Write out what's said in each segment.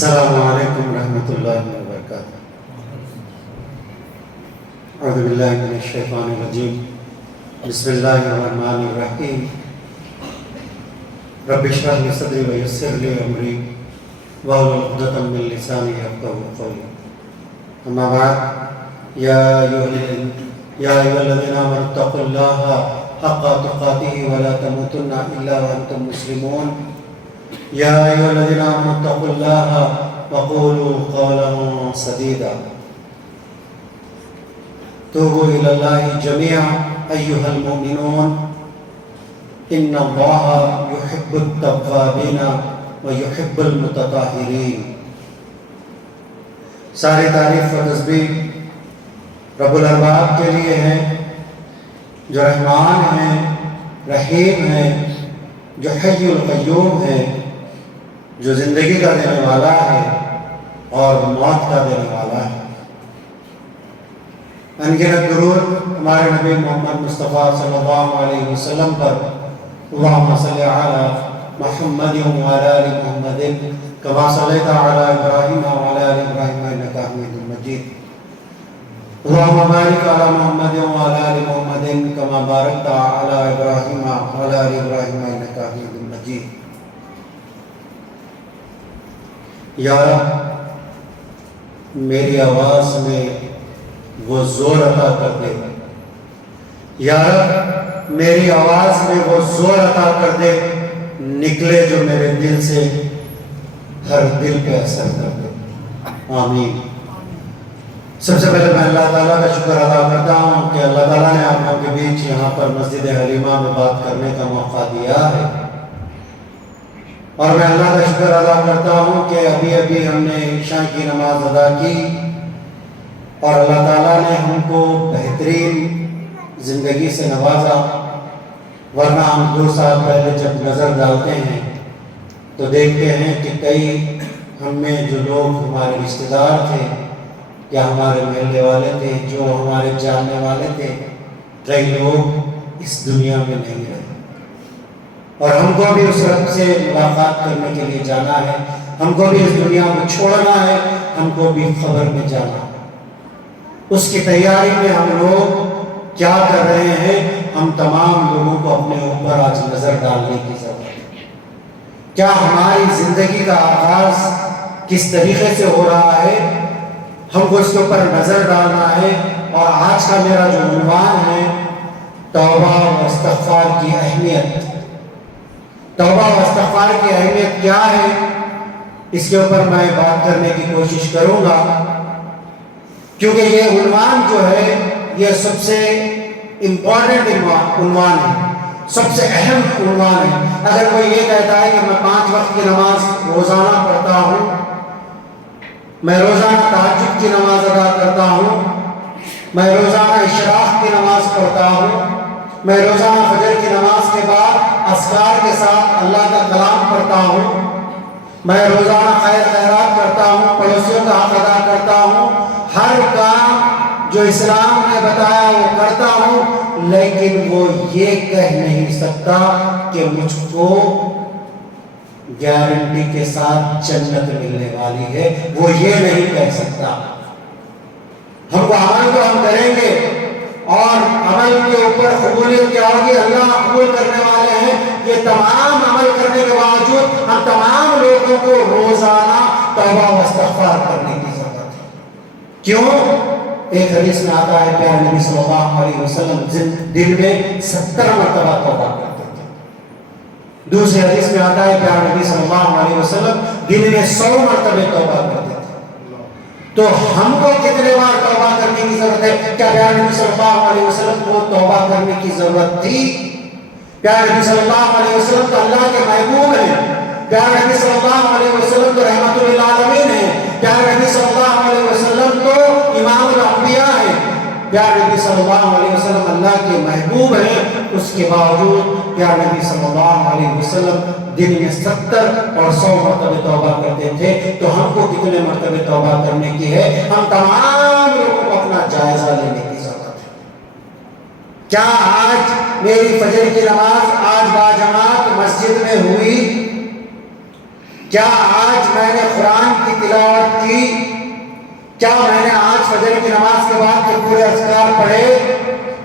السلام علیکم ورحمۃ اللہ وبرکاتہ۔ اعوذ باللہ من الشیطان الرجیم، بسم اللہ الرحمن الرحیم۔ رب اشرح لی صدری ویسر لی امری واحلل عقدۃ من لسانی یفقہوا قولی۔ اما بعد، یا ایھا الذین آمنوا اتقوا اللہ حق تقاتہ ولا تموتن الا وانتم مسلمون۔ یا ایھا الذین آمنوا اتقوا اللہ وقولوا قولا سدیدا۔ توبوا الی اللہ جميعا ایھا المؤمنون، ان اللہ یحب التوابین ویحب المتطہرین۔ ساری تعریف و تسبیح رب الارباب کے لیے ہے، جو رحمان ہیں، رحیم ہیں، جو حی القیوم ہے، جو زندگی کا دینے والا ہے اور موت کا دینے والا ہے۔ انگنت درود ہمارے نبی محمد مصطفیٰ صلی اللہ علیہ وسلم پر، اللہم صلی علی محمد وعلی آل محمد کما صلیت علی ابراہیم وعلی آل ابراہیم انک حمید مجید۔ اللہم بارک علی محمد وعلی آل محمد کما بارکت علی ابراہیم وعلی آل ابراہیم انک حمید مجید۔ یا رب، میری آواز میں وہ زور عطا کر دے۔ یا رب، میری آواز میں وہ زور عطا کر دے، نکلے جو میرے دل سے، ہر دل پہ اثر کر دے، آمین۔ سب سے پہلے میں اللہ تعالیٰ کا شکر ادا کرتا ہوں کہ اللہ تعالیٰ نے آپ لوگوں کے بیچ یہاں پر مسجد حلیمہ میں بات کرنے کا موقع دیا ہے، اور میں اللہ کا شکر ادا کرتا ہوں کہ ابھی ہم نے عشاء کی نماز ادا کی، اور اللہ تعالیٰ نے ہم کو بہترین زندگی سے نوازا۔ ورنہ ہم 2 سال پہلے جب نظر ڈالتے ہیں تو دیکھتے ہیں کہ کئی ہم میں جو لوگ ہمارے رشتہ دار تھے یا ہمارے محلے والے تھے، جو ہمارے جاننے والے تھے، کئی لوگ اس دنیا میں نہیں رہے، اور ہم کو بھی اس رب سے ملاقات کرنے کے لیے جانا ہے، ہم کو بھی اس دنیا کو چھوڑنا ہے، ہم کو بھی قبر میں جانا ہے۔ اس کی تیاری میں ہم لوگ کیا کر رہے ہیں؟ ہم تمام لوگوں کو اپنے اوپر آج نظر ڈالنے کی ضرورت ہے۔ کیا ہماری زندگی کا آغاز کس طریقے سے ہو رہا ہے؟ ہم کو اس کے اوپر نظر ڈالنا ہے۔ اور آج کا میرا جو عنوان ہے، توبہ و استغفار کی اہمیت۔ توبہ و استغفار کی اہمیت کیا ہے، اس کے اوپر میں بات کرنے کی کوشش کروں گا، کیونکہ یہ عنوان جو ہے یہ سب سے امپورٹنٹ عنوان ہے، سب سے اہم عنوان ہے۔ اگر کوئی یہ کہتا ہے کہ میں 5 وقت کی نماز روزانہ پڑھتا ہوں، میں روزانہ تہجد کی نماز ادا کرتا ہوں، میں روزانہ اشراق کی نماز پڑھتا ہوں، میں روزانہ فجر کی نماز کے بعد اذکار کے ساتھ اللہ کا کلام پڑھتا ہوں، میں روزانہ خیر خیرات کرتا ہوں، پڑوسیوں کا حق ادا کرتا ہوں، ہر کام جو اسلام نے بتایا وہ کرتا ہوں، لیکن وہ یہ کہہ نہیں سکتا کہ مجھ کو گارنٹی کے ساتھ جنت ملنے والی ہے، وہ یہ نہیں کہہ سکتا۔ ہم کو عمل تو ہم کریں گے، اور عمل کے اوپر قبولیت کیا ہوگی؟ اللہ قبول کرنے والے ہیں۔ یہ تمام عمل کرنے کے باوجود ہم تمام لوگوں کو روزانہ توبہ و استغفار کرنے کی ضرورت ہے۔ کیوں؟ ایک حدیث میں آتا ہے، پیارے نبی صلی اللہ علیہ وسلم دن میں 70 مرتبہ توبہ کرتے تھے۔ دوسری حدیث میں آتا ہے، پیارے نبی صلی اللہ علیہ وسلم دن میں 100 مرتبہ توبہ کرتے تھے۔ تو ہم کو کتنے بار توبہ کرنے کی ضرورت ہے؟ کیا پیارے نبی صلی اللہ علیہ وسلم کو توبہ کرنے کی ضرورت تھی؟ پیارے نبی صلی اللہ علیہ وسلم تو اللہ کے محبوب ہیں، پیارے نبی صلی اللہ علیہ وسلم تو رحمت للعالمین ہیں، پیارے نبی صلی اللہ علیہ وسلم تو امام الانبیاء ہیں، پیارے نبی صلی اللہ علیہ وسلم اللہ کے محبوب ہیں۔ اس کے باوجود پیارے نبی صلی اللہ علیہ وسلم دن میں 70 اور 100 مرتبہ توبہ کرتے تھے۔ تو ہم کو کتنے مرتبہ توبہ کرنے کی ہے؟ ہم تمام لوگوں کو اپنا جائزہ لینے کی ضرورت ہے۔ کیا آج میری فجر کی نماز آج باجماعت مسجد میں ہوئی؟ کیا آج میں نے قرآن کی تلاوت کی؟ کیا میں نے آج فجر کی نماز کے بعد کے پورے اذکار پڑھے؟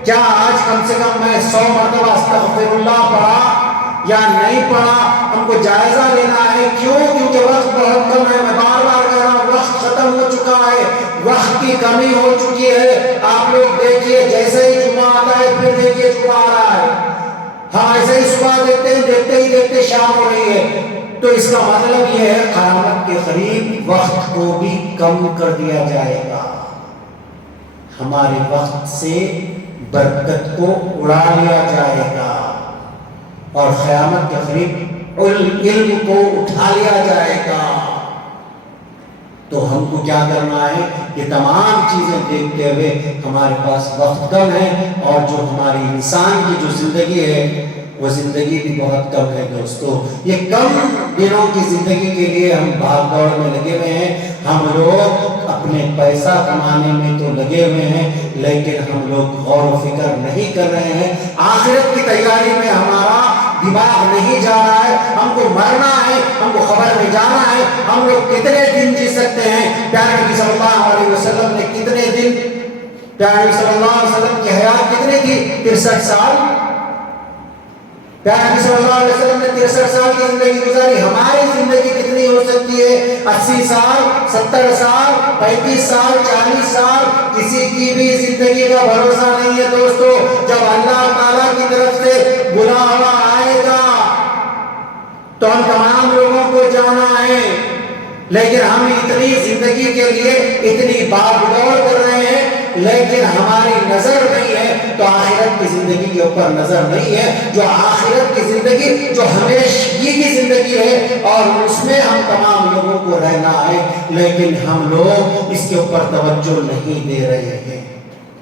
کیا آج کم سے کم میں 100 مرتبہ استغفر اللہ پڑھا یا نہیں پڑھا؟ ہم کو جائزہ لینا ہے۔ کیوں؟ کیونکہ وقت بہت کم ہے۔ میں بار بار کہہ رہا ہوں، وقت ختم ہو چکا ہے، وقت کی کمی ہو چکی ہے۔ آپ لوگ دیکھیے، جیسے ہی جمعہ آتا ہے پھر دیکھیے جمعہ آ رہا ہے، ہم ایسے ہی صبح دیکھتے ہیں، دیکھتے ہی دیکھتے شام ہو رہی ہے۔ تو اس کا مطلب یہ ہے قیامت کے قریب وقت کو بھی کم کر دیا جائے گا، ہمارے وقت سے برکت کو اڑا لیا جائے گا، اور قیامت کے قریب علم کو اٹھا لیا جائے گا۔ تو ہم کو کیا کرنا ہے؟ یہ تمام چیزیں دیکھتے ہوئے ہمارے پاس وقت کم ہے، اور جو ہماری انسان کی جو زندگی ہے وہ زندگی بھی بہت کم ہے دوستو۔ یہ کم دنوں کی زندگی کے لیے ہم بھاگ دوڑ میں لگے ہوئے ہیں۔ ہم لوگ اپنے پیسہ کمانے میں تو لگے ہوئے ہیں، لیکن ہم لوگ غور و فکر نہیں کر رہے ہیں۔ آخرت کی تیاری میں ہمارا دماغ نہیں جا رہا ہے۔ ہم کو مرنا ہے، ہم کو قبر میں جانا ہے۔ ہم لوگ کتنے دن جی سکتے ہیں؟ پیارے نبی صلی اللہ علیہ وسلم نے کتنے دن، پیارے نبی صلی اللہ علیہ وسلم کی حیات کتنی تھی؟ 63 سال۔ پیارے نبی صلی اللہ علیہ وسلم نے 63 سال کی زندگی گزاری۔ ہماری زندگی کتنی ہو سکتی ہے؟ 80 سال، 70 سال، 35 سال، 40 سال۔ کسی کی بھی زندگی کا بھروسہ نہیں ہے دوستو۔ جب اللہ تعالیٰ کی طرف سے بلاوا آئے گا تو ہم تمام لوگوں کو جانا ہے، لیکن ہم اتنی زندگی کے لیے اتنی بھاگ دوڑ کر رہے ہیں، لیکن ہماری نظر نہیں ہے تو آخرت کی زندگی کے اوپر نظر نہیں ہے۔ جو آخرت کی زندگی جو ہمیشگی کی زندگی ہے، اور اس میں ہم تمام لوگوں کو رہنا ہے، لیکن ہم لوگ اس کے اوپر توجہ نہیں دے رہے ہیں۔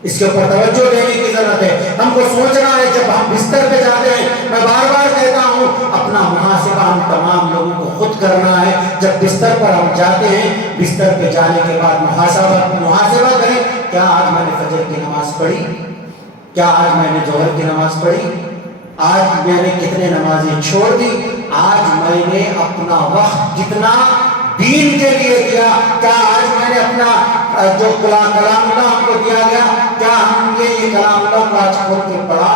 اس کے اوپر توجہ دینے کی ضرورت ہے۔ ہم کو سوچنا ہے جب ہم بستر پہ جاتے ہیں، میں بار بار کہتا ہوں، اپنا محاسبہ ہم تمام لوگوں کو خود کرنا ہے۔ جب بستر پر ہم جاتے ہیں، بستر پہ جانے کے بعد محاسبہ کریں، کیا آج میں نے فجر کی نماز پڑھی؟ کیا آج میں نے ظہر کی نماز پڑھی؟ آج میں نے کتنے نمازیں چھوڑ دی؟ آج میں نے اپنا وقت کتنا دین کے لیے دیا؟ کیا آج میں نے اپنا جو کلام اللہ ہم کو دیا گیا، کیا ہم یہ کلام اللہ کو آج کھول کے پڑھا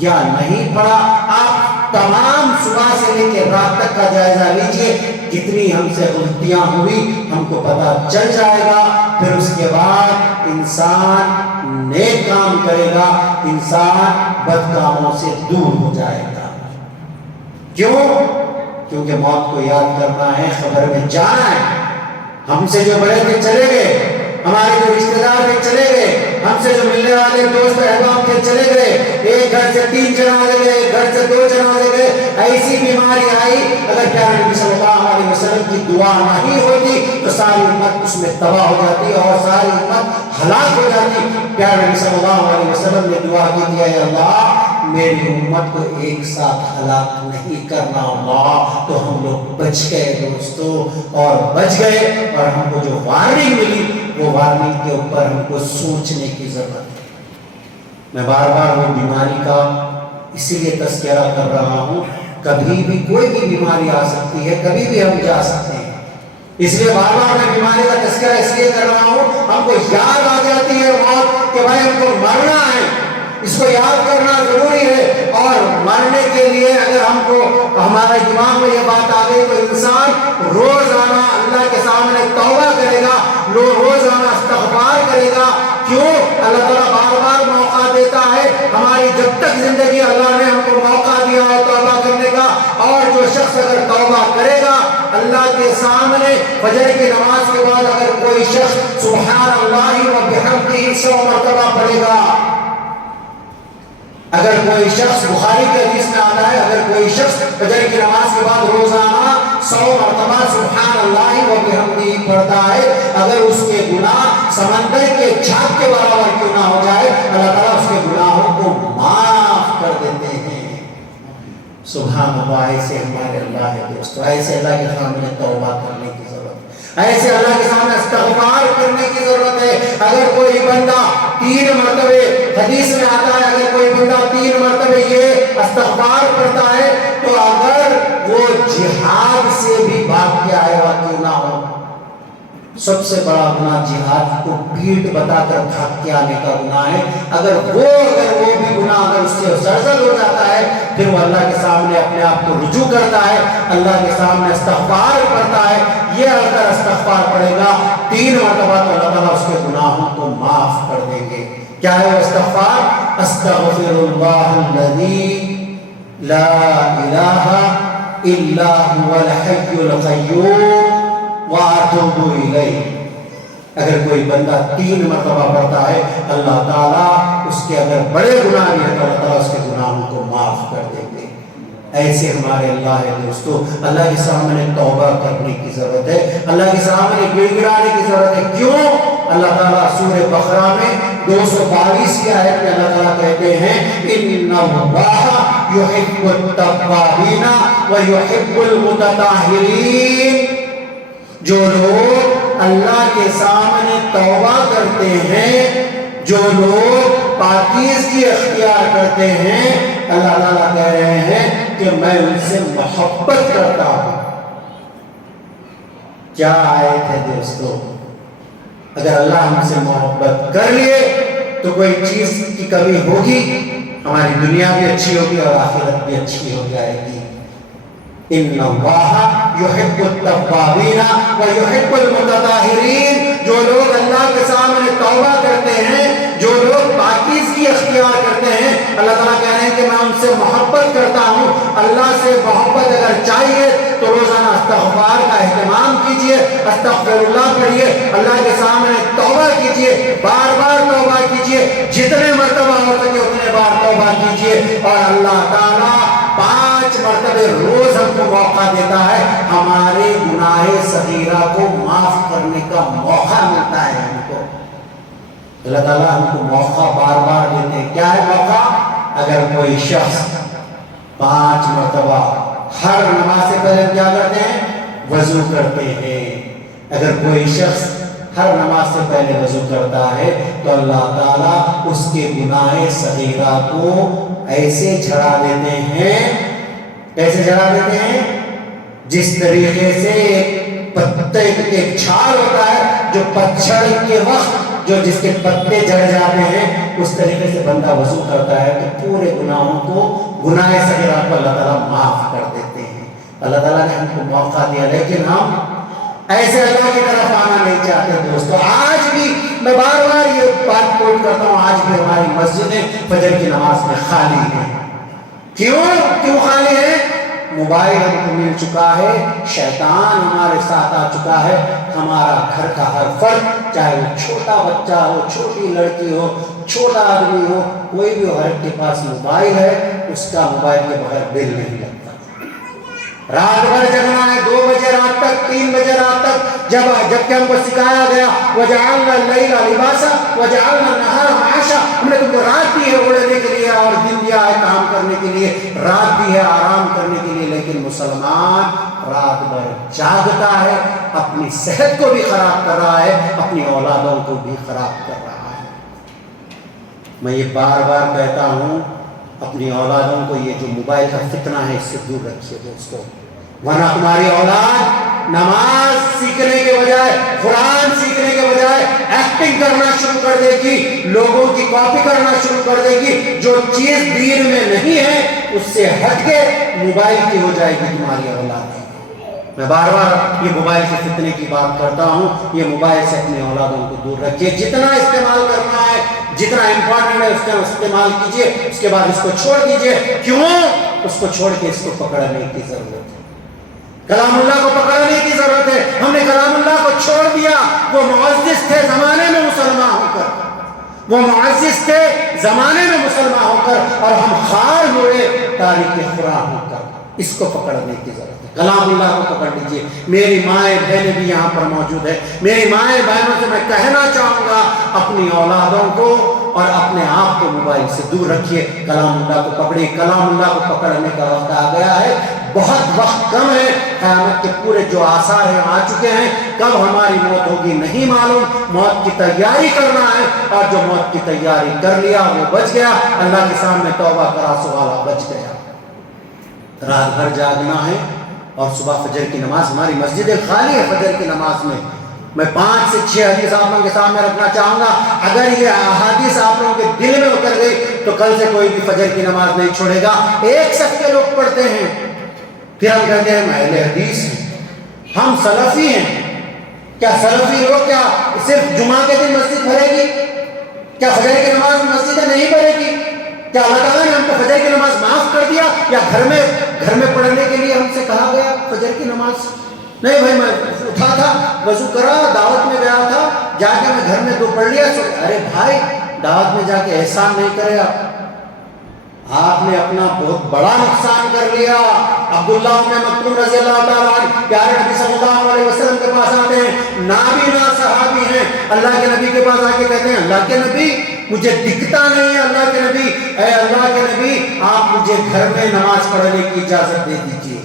یا نہیں پڑھا؟ آپ تمام صبح سے لے کے رات تک کا جائزہ لیجئے، کتنی ہم سے غلطیاں ہوئی ہم کو پتہ چل جائے گا۔ پھر اس کے بعد انسان نیک کام کرے گا، انسان بد کاموں سے دور ہو جائے گا۔ کیوں؟ کیونکہ موت کو یاد کرنا ہے، قبر میں جانا ہے۔ ہم سے جو بڑے تھے چلے گئے، ہمارے جو رشتہ دار تھے چلے گئے، ہم سے جو ملنے والے دوست احباب تھے چلے گئے۔ ایک گھر سے 3 جنازے گئے، ایک گھر سے 2 جنازے گئے۔ ایسی بیماری آئی، اگر پیارے نبی صلی اللہ علیہ وسلم کی دعا نہیں ہوتی تو ساری امت اس میں تباہ ہو جاتی اور ساری امت ہلاک ہو جاتی۔ پیارے نبی صلی اللہ علیہ وسلم نے دعا کی کہ اے اللہ میری امت کو ایک ساتھ ہلاک نہیں کرنا اللہ۔ تو ہم لوگ بچ گئے دوستو، اور بچ گئے، اور ہم کو جو وارننگ ملی وہ وارننگ کے اوپر ہم کو سوچنے کی ضرورت ہے۔ میں بار بار وہ بیماری کا اسی لیے تذکرہ کر رہا ہوں، کبھی بھی کوئی بھی بیماری آ سکتی ہے، کبھی بھی ہم جا سکتے ہیں، اس لیے بار بار میں بیماری کا تذکرہ اس لیے کر رہا ہوں۔ ہم کو یاد آ جاتی ہے موت کہ بھائی ہم کو مرنا ہے، اس کو یاد کرنا ضروری ہے، اور مرنے کے لیے اگر ہم کو ہمارے دماغ میں یہ بات آ گئی تو انسان روزانہ اللہ کے سامنے توبہ کرے گا، روزانہ استغفار کرے گا۔ کیوں؟ اللہ تعالیٰ بار بار موقع دیتا ہے، ہماری جب تک زندگی اللہ نے ہم کو موقع دیا ہے توبہ کرنے کا، اور جو شخص اگر توبہ کرے گا اللہ کے سامنے فجر کی نماز کے بعد اگر کوئی شخص سبحان اللہ و بحمدہ 100 مرتبہ پڑھے گا، اگر کوئی شخص بخاری کے حدیث میں آتا ہے، اگر کوئی شخص فجر کی نماز کے بعد روزانہ 100 مرتبہ سبحان اللہ و بحمدہ پڑھتا ہے، اگر اس کے گناہ سمندر کے جھاگ کے برابر کیوں نہ ہو جائے، اللہ تعالیٰ اس کے گناہوں کو معاف کر دیتے ہیں۔ سبحان اللہ، ایسے ہمارے اللہ ہے دوستو، ایسے اللہ کے سامنے توبہ کرنے کی ضرورت ہے، ایسے اللہ کے سامنے استغفار کرنے کی ضرورت ہے۔ اگر کوئی بندہ 3 مرتبے، حدیث میں آتا ہے اگر کوئی بندہ 3 مرتبے یہ استغفار پڑھتا ہے تو اگر وہ جہاد سے بھی سے بڑا گناہ جہاد کو پیٹ بتا کر بھاگ کے آنے کا گناہ ہے. اگر وہ بھی گناہ اگر اس سے سرزد ہو جاتا ہے پھر وہ اللہ کے سامنے اپنے آپ کو رجوع کرتا ہے, اللہ کے سامنے استغفار کرتا ہے. یہ اگر استغفار پڑھے گا 3 مرتبہ تو اللہ تعالیٰ اس کے گناہوں کو معاف کر دیں گے. کیا ہے وہ استغفار؟ استغفر اللہ الذی لا الہ الا هو الحی القیوم واتوب الیہ. اگر کوئی بندہ 3 مرتبہ پڑھتا ہے اللہ تعالیٰ اس کے اگر بڑے گناہ بھی ہے تو اللہ تعالیٰ اس کے گناہوں کو معاف کر دیں گے. ایسے ہمارے اللہ ہے دوستو, اللہ کے سامنے توبہ کرنے کی ضرورت ہے, اللہ کے سامنے گڑ گڑانے کی ضرورت ہے. کیوں؟ اللہ تعالیٰ سورہ بقرہ میں 222 کی آیت میں اللہ تعالیٰ کہتے ہیں ان اللہ یحب التوابین ویحب المتطہرین. جو لوگ اللہ کے سامنے توبہ کرتے ہیں, جو لوگ پاکیزگی اختیار کرتے ہیں, اللہ تعالیٰ کہہ رہے ہیں کہ میں ان سے محبت کرتا ہوں. کیا آیت ہے دوستو؟ اگر اللہ ہم سے محبت کر لیے تو کوئی چیز کی کمی ہوگی, ہماری دنیا بھی اچھی ہوگی اور آخرت بھی اچھی ہو جائے گی. ان اللہ یحب التوابین ویحب المتطہرین. جو لوگ اللہ کے سامنے توبہ کرتے ہیں, جو لوگ پاکیزگی اختیار کرتے ہیں, اللہ تعالیٰ کہہ رہے ہیں کہ میں ان سے محبت کرتا ہوں. اللہ سے محبت اگر چاہیے تو روزانہ استغفار کا اہتمام کیجئے, استغفر اللہ پڑھیے, اللہ کے سامنے توبہ کیجئے, بار بار توبہ کیجئے, جتنے مرتبہ ہو سکے اتنے بار توبہ کیجئے. اور اللہ تعالیٰ 5 مرتبہ روز ہم کو موقع دیتا ہے, ہمارے گناہ صغیرہ کو معاف کرنے کا موقع ملتا ہے ہم کو. اللہ تعالیٰ ہم کو موقع بار بار دیتے ہیں. کیا ہے موقع؟ اگر کوئی شخص 5 مرتبہ ہر نماز سے پہلے کیا کرتے ہیں؟ وضو کرتے ہیں. اگر کوئی شخص ہر نماز سے پہلے وضو کرتا ہے تو اللہ تعالیٰ اس کے گناہ صغیرہ کو ایسے جھڑا دیتے ہیں. کیسے جھڑا دیتے ہیں؟ جس طریقے سے پتے ایک چھال ہوتا ہے جو پتجھڑ کے وقت جو جس کے پتے جھڑ جاتے ہیں, اس طریقے سے بندہ وضو کرتا ہے تو پورے گناہوں کو, گناہ صغیرہ کو اللہ تعالیٰ معاف کر دیتے ہیں. اللہ تعالیٰ نے ہم کو موقع دیا, لیکن ہم ایسے اللہ کی طرف آنا نہیں چاہتے دوستو. آج بھی میں بار بار یہ بات کوٹ کرتا ہوں, آج بھی ہماری مسجدیں فجر کی نماز میں خالی ہیں. کیوں خالی ہے؟ موبائل ہم کو مل چکا ہے, شیطان ہمارے ساتھ آ چکا ہے. ہمارا گھر کا ہر فرد, چاہے وہ چھوٹا بچہ ہو, چھوٹی لڑکی ہو, چھوٹا آدمی ہو, کوئی بھی ہو, ہر کے پاس موبائل ہے. اس کا موبائل کے بغیر دل نہیں لگتا. رات بھر جگنا ہے, 2 بجے رات تک, 3 بجے رات تک, جب کہ ہم کو سکھایا گیا وَجَعَلْنَا اللَّيْلَ لِبَاسًا وَجَعَلْنَا النَّهَارَ مَعَاشًا. ہم نے تم کو رات دی ہے اوڑھنے کے لیے اور دن دیا ہے کام کرنے کے لیے, رات دی ہے آرام کرنے کے لیے. لیکن مسلمان رات بھر جاگتا ہے, اپنی صحت کو بھی خراب کر رہا ہے, اپنی اولادوں کو بھی خراب کر رہا ہے. میں یہ بار بار کہتا ہوں, اپنی اولادوں کو یہ جو موبائل کا فتنہ ہے اس سے دور رکھیے دوستو, ورنہ تمہاری اولاد نماز سیکھنے کے بجائے, قرآن سیکھنے کے بجائے ایکٹنگ کرنا شروع کر دے گی, لوگوں کی کاپی کرنا شروع کر دے گی. جو چیز دین میں نہیں ہے اس سے ہٹ کے موبائل کی ہو جائے گی تمہاری اولاد. میں بار بار یہ موبائل کے فتنے کی بات کرتا ہوں, یہ موبائل سے اپنے اولادوں کو دور رکھیے. جتنا استعمال کرنا ہے, جتنا امپورٹنٹ ہے اس کا استعمال کیجئے, اس کے بعد اس کو چھوڑ دیجئے. کیوں؟ اس کو چھوڑ کے اس کو پکڑنے کی ضرورت ہے. کلام اللہ کو پکڑنے کی ضرورت ہے. ہم نے کلام اللہ کو چھوڑ دیا. وہ معزز تھے زمانے میں مسلمان ہو کر, وہ معزز تھے زمانے میں مسلمان ہو کر, اور ہم خار ہوئے تاریخ قرآن ہو کر. اس کو پکڑنے کی ضرورت ہے. کلام اللہ کو پکڑ لیجئے. میری مائیں بہنیں بھی یہاں پر موجود ہے. میری مائیں بہنوں سے میں کہنا چاہوں گا, اپنی اولادوں کو اور اپنے آپ کو موبائل سے دور رکھیے. کلام اللہ کو پکڑیے. کلام اللہ کو پکڑنے کا وقت آ گیا ہے. بہت وقت کم ہے. قیامت کے پورے جو آثار ہیں آ چکے ہیں. کب ہماری موت ہوگی نہیں معلوم. موت کی تیاری کرنا ہے, اور جو موت کی تیاری کر لیا وہ بچ گیا. اللہ کے سامنے توبہ کرا سو والا بچ گیا. رات بھر جاگنا ہے اور صبح فجر کی نماز, ہماری مسجدیں خالی ہیں فجر کی نماز میں. میں 5 سے 6 حدیث آپ لوگوں کے سامنے رکھنا چاہوں گا. اگر یہ احادیث آپ لوگوں کے دل میں اتر گئی تو کل سے کوئی بھی فجر کی نماز نہیں چھوڑے گا. ایک صف کے لوگ پڑھتے ہیں، پھر ہم کہتے ہیں ہم اہل حدیث ہیں، ہم سلفی ہیں. کیا سلفی لوگ کیا صرف جمعہ کے دن مسجد بھرے گی؟ کیا فجر کی نماز مسجد میں نہیں پڑھے گی؟ کیا اللہ تعالیٰ نے ہم کو فجر کی نماز معاف کر دیا؟ یا گھر میں پڑھنے کے لیے ہم سے کہا گیا فجر کی نماز؟ نہیں بھائی، میں اٹھا تھا، وضو کرا، دعوت میں گیا تھا، جا کے میں گھر میں 2 پڑھ لیا. ارے بھائی، دعوت میں جا کے احسان نہیں کرے آپ نے اپنا بہت بڑا نقصان کر لیا. عبداللہ بن مکتوم رضی اللہ تعالیٰ عنہ پیارے نبی صلی اللہ علیہ وسلم کے پاس آتے ہیں، نابینا صحابی ہیں، اللہ کے نبی کے پاس آ کے کہتے ہیں اللہ کے نبی مجھے دکھتا نہیں ہے، اللہ کے نبی، اے اللہ کے نبی آپ مجھے گھر میں نماز پڑھنے کی اجازت دے دیجیے.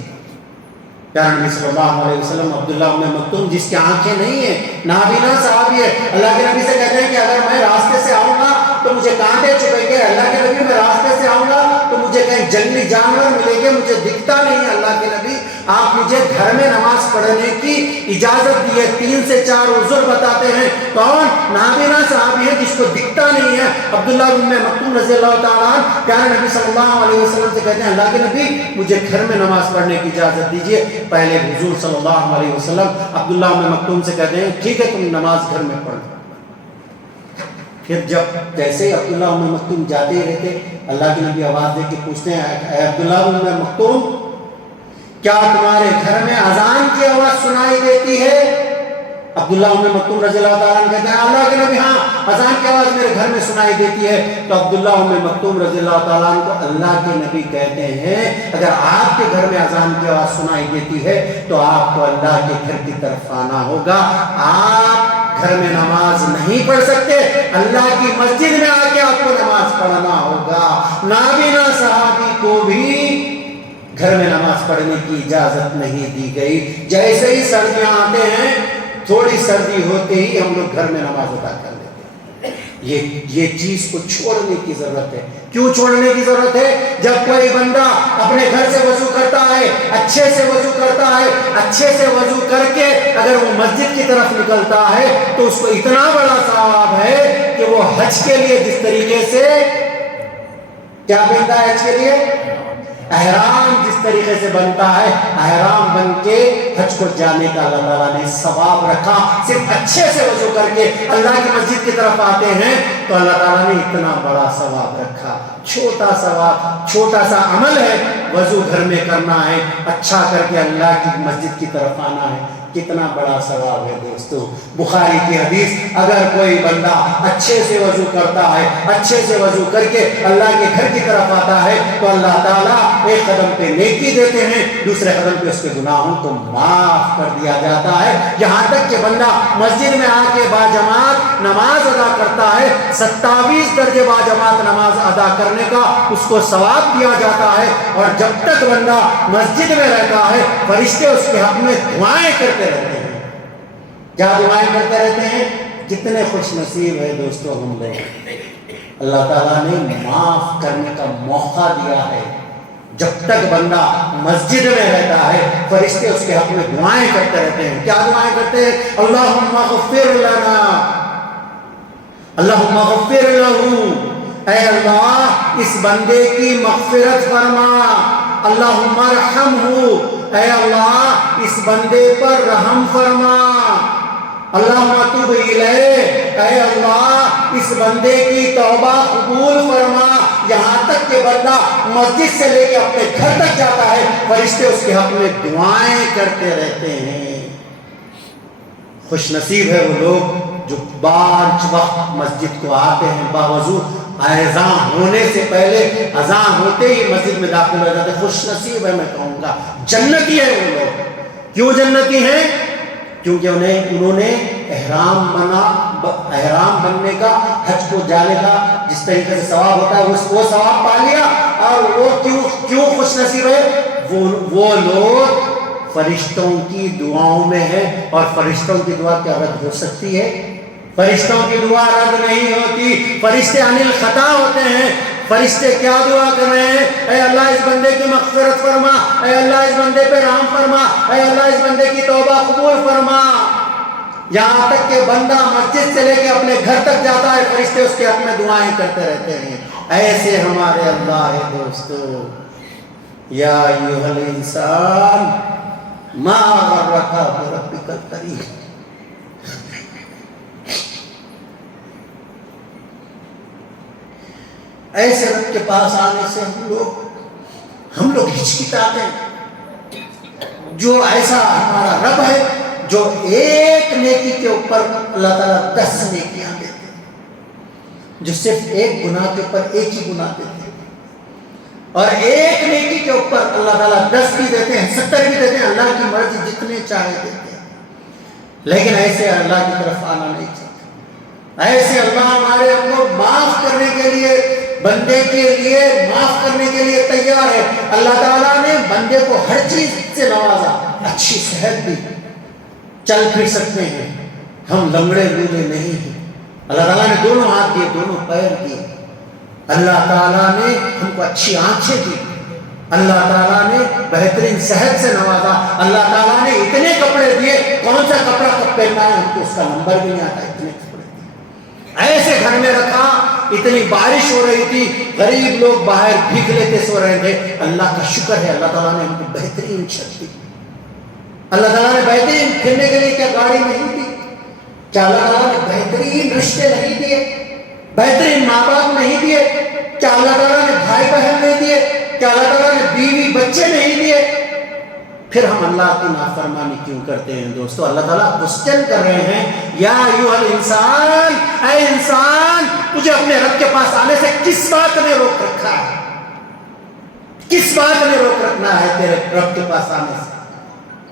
پیارے نبی صلی اللہ علیہ وسلم عبداللہ بن مکتوم جس کی آنکھیں نہیں ہیں، نابینا صحابی ہے، اللہ کے نبی سے کہتے ہیں کہ اگر میں راستے سے آؤں گا تو مجھے کانٹے چبھیں گے. اللہ کے نبی میں راستے سے آؤں گا تو مجھے کہیں جنگلی جانور ملیں گے، مجھے دکھتا نہیں ہے. اللہ کے نبی آپ مجھے گھر میں نماز پڑھنے کی اجازت دی ہے. 3 سے 4 عذر بتاتے ہیں. کون؟ نابینا صحابی ہے جس کو دکھتا نہیں ہے. عبداللہ بن مکتوم رضی اللہ تعالیٰ عنہ پیارے نبی صلی اللہ علیہ وسلم سے کہتے ہیں اللہ کے نبی مجھے گھر میں نماز پڑھنے کی اجازت دیجیے. پہلے حضور صلی اللہ علیہ وسلم عبداللہ بن مکتوم سے کہتے ہیں ٹھیک ہے تم نماز گھر میں پڑھ. پھر جب جیسے ہی عبداللہ بن مکتوم جاتے ہی رہتے، اللہ کے نبی آواز دے کے پوچھتے ہیں اے عبداللہ بن مکتوم کیا تمہارے گھر میں اذان کی آواز سنائی دیتی ہے؟ عبداللہ بن مکتوم رضی اللہ تعالیٰ عنہ کہتے ہیں اللہ کے نبی ہاں اذان کی آواز میرے گھر میں سنائی دیتی ہے. تو عبداللہ بن مکتوم رضی اللہ تعالیٰ عنہ کو اللہ کے نبی کہتے ہیں اگر آپ کے گھر میں اذان کی آواز سنائی دیتی ہے تو آپ کو اللہ کے گھر کی طرف آنا ہوگا. آپ گھر میں نماز نہیں پڑھ سکتے، اللہ کی مسجد میں آ کے آپ کو نماز پڑھنا ہوگا. نابینا صحابی کو بھی گھر میں نماز پڑھنے کی اجازت نہیں دی گئی. جیسے ہی سردیاں آتے ہیں، تھوڑی سردی ہوتے ہی ہم لوگ گھر میں نماز ادا کر لیتے ہیں. یہ چیز کو چھوڑنے کی ضرورت ہے. کیوں چھوڑنے کی ضرورت ہے؟ جب کوئی بندہ اپنے گھر سے وضو کرتا ہے، اچھے سے وضو کرتا ہے، اچھے سے وضو کر کے اگر وہ مسجد کی طرف نکلتا ہے تو اس کو اتنا بڑا ثواب ہے کہ وہ حج کے لیے جس طریقے سے کیا پہنتا ہے، حج کے لیے احرام جس طریقے سے بنتا ہے، احرام بن کے حج کو جانے کا اللہ تعالیٰ نے ثواب رکھا. صرف اچھے سے وضو کر کے اللہ کی مسجد کی طرف آتے ہیں تو اللہ تعالیٰ نے اتنا بڑا ثواب رکھا. چھوٹا ثواب، چھوٹا سا عمل ہے، وضو گھر میں کرنا ہے، اچھا کر کے اللہ کی مسجد کی طرف آنا ہے. کتنا بڑا ثواب ہے دوستو. بخاری کی حدیث، اگر کوئی بندہ اچھے سے وضو کرتا ہے، اچھے سے وضو کر کے اللہ کے گھر کی طرف آتا ہے تو اللہ تعالیٰ ایک قدم پہ نیکی دیتے ہیں، دوسرے قدم پہ اس کے گناہوں کو معاف کر دیا جاتا ہے. یہاں تک کہ بندہ مسجد میں آ کے باجماعت نماز ادا کرتا ہے، 27 درجے باجماعت نماز ادا کرنے کا اس کو ثواب دیا جاتا ہے. اور جب تک بندہ مسجد میں رہتا ہے فرشتے اس کے حق میں دعائیں کرتے رہتے ہیں. کیا دعائیں کرتے رہتے ہیں؟ کتنے خوش نصیب ہے دوستو ہم لوگ. اللہ تعالیٰ نے معاف کرنے کا موقع دیا ہے. جب تک بندہ مسجد میں رہتا ہے فرشتے اس کے حق میں دعائیں کرتے رہتے ہیں. کیا دعائیں کرتے ہیں؟ اللہم اغفر لنا، اللہم اغفر لہو، اے اللہ اس بندے کی مغفرت فرما. اللہم ارحمہ، اے اللہ اس بندے پر رحم فرما. اللہم تب الیہ، اے اللہ اس بندے کی توبہ قبول فرما. یہاں تک کہ بندہ مسجد سے لے کے اپنے گھر تک جاتا ہے فرشتے اس کے حق میں دعائیں کرتے رہتے ہیں. خوش نصیب ہے وہ لوگ جو 5 وقت مسجد کو آتے ہیں باوضو، اذان ہونے سے پہلے، اذان ہوتے ہی مسجد میں داخل ہو جاتے. خوش نصیب ہے، میں کہوں گا جنتی ہے وہ لوگ. کیوں جنتی ہیں؟ کیونکہ انہوں نے احرام بننے کا، حج کو جانے کا جس طریقے سے ثواب ہوتا ہے وہ ثواب پا لیا. اور وہ کیوں خوش نصیب ہے؟ وہ لوگ فرشتوں کی دعاؤں میں ہیں. اور فرشتوں کی دعا کیا رد ہو سکتی ہے؟ فرشتوں کی دعا رد نہیں ہوتی. فرشتے عن الخطا ہوتے ہیں. فرشتے کیا دعا کر رہے ہیں؟ اے اللہ اس بندے کی مغفرت فرما، اے اللہ اس بندے پہ رحم فرما، اے اللہ اس بندے کی توبہ قبول فرما. یہاں تک کہ بندہ مسجد سے لے کے اپنے گھر تک جاتا ہے فرشتے اس کے حق میں دعائیں کرتے رہتے ہیں. ایسے ہمارے اللہ ہے دوستو. یا ایھا الانسان ما غرک بربک الکریم. ایسے رب کے پاس آنے سے ہم لوگ ہچکچاتے ہیں. جو ایسا ہمارا رب ہے جو ایک نیکی کے اوپر اللہ تعالیٰ 10 نیکیاں دیتے ہیں, جو صرف ایک گناہ کے اوپر ایک ہی گناہ دیتے ہیں, اور ایک نیکی کے اوپر اللہ تعالیٰ 10 بھی دیتے ہیں, 70 بھی دیتے ہیں, اللہ کی مرضی جتنے چاہے دیتے ہیں. لیکن ایسے اللہ کی طرف آنا نہیں چاہتے. ایسے اللہ ہمارے ہم کو معاف کرنے کے لیے, بندے کے لیے معاف کرنے کے لیے تیار ہے. اللہ تعالیٰ نے بندے کو ہر چیز سے نوازا, اچھی صحت دی, چل پھر سکتے ہیں, ہم لنگڑے لولے نہیں ہیں. اللہ تعالیٰ نے دونوں ہاتھ دیے, دونوں پیر دیے. اللہ تعالیٰ نے ہم کو اچھی آنکھیں دی. اللہ تعالیٰ نے بہترین صحت سے نوازا. اللہ تعالیٰ نے اتنے کپڑے دیے, کون سا کپڑا کب پہننا ہے ہم کو اس کا نمبر بھی نہیں آتا, اتنے کپڑے دیے. ایسے گھر میں رکھا, اتنی بارش ہو رہی تھی, غریب لوگ باہر بھیگ لیتے سو رہے تھے. اللہ کا شکر ہے, اللہ تعالیٰ نے ہم کو بہترین چھت دی. اللہ تعالیٰ نے بہترین پھرنے کے لیے کیا گاڑی نہیں دی؟ کیا اللہ تعالیٰ نے بہترین رشتے نہیں دیے, بہترین ماں باپ نہیں دیے؟ کیا اللہ تعالیٰ نے بھائی بہن نہیں دیے؟ کیا اللہ تعالیٰ نے بیوی بچے نہیں دیے؟ پھر ہم اللہ کی نافرمانی کیوں کرتے ہیں دوستو؟ اللہ تعالیٰ کوسچن کر رہے ہیں, یا ایھا الانسان, اے انسان, تجھے اپنے رب کے پاس آنے سے کس بات نے روک رکھا ہے؟ کس بات نے روک رکھنا ہے تیرے رب کے پاس آنے سے؟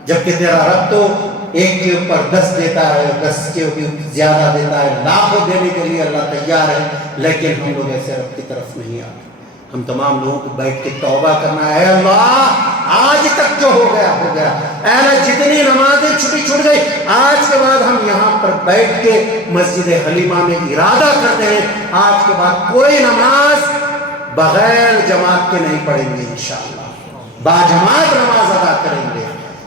جبکہ تیرا رب تو ایک کے اوپر 10 دیتا ہے, 10 کے اوپر زیادہ دیتا ہے, لاکھوں دینے کے لیے اللہ تیار ہے. لیکن ہم لوگ ایسے رب کی طرف نہیں آتے. ہم تمام لوگوں کو بیٹھ کے توبہ کرنا ہے. اللہ آج تک جو ہو گیا ہو گیا, اے اللہ جتنی نمازیں چھوٹ گئی, آج کے بعد ہم یہاں پر بیٹھ کے مسجد حلیمہ میں ارادہ کرتے ہیں, آج کے بعد کوئی نماز بغیر جماعت کے نہیں پڑھیں گے. انشاءاللہ باجماعت نماز ادا کریں گے,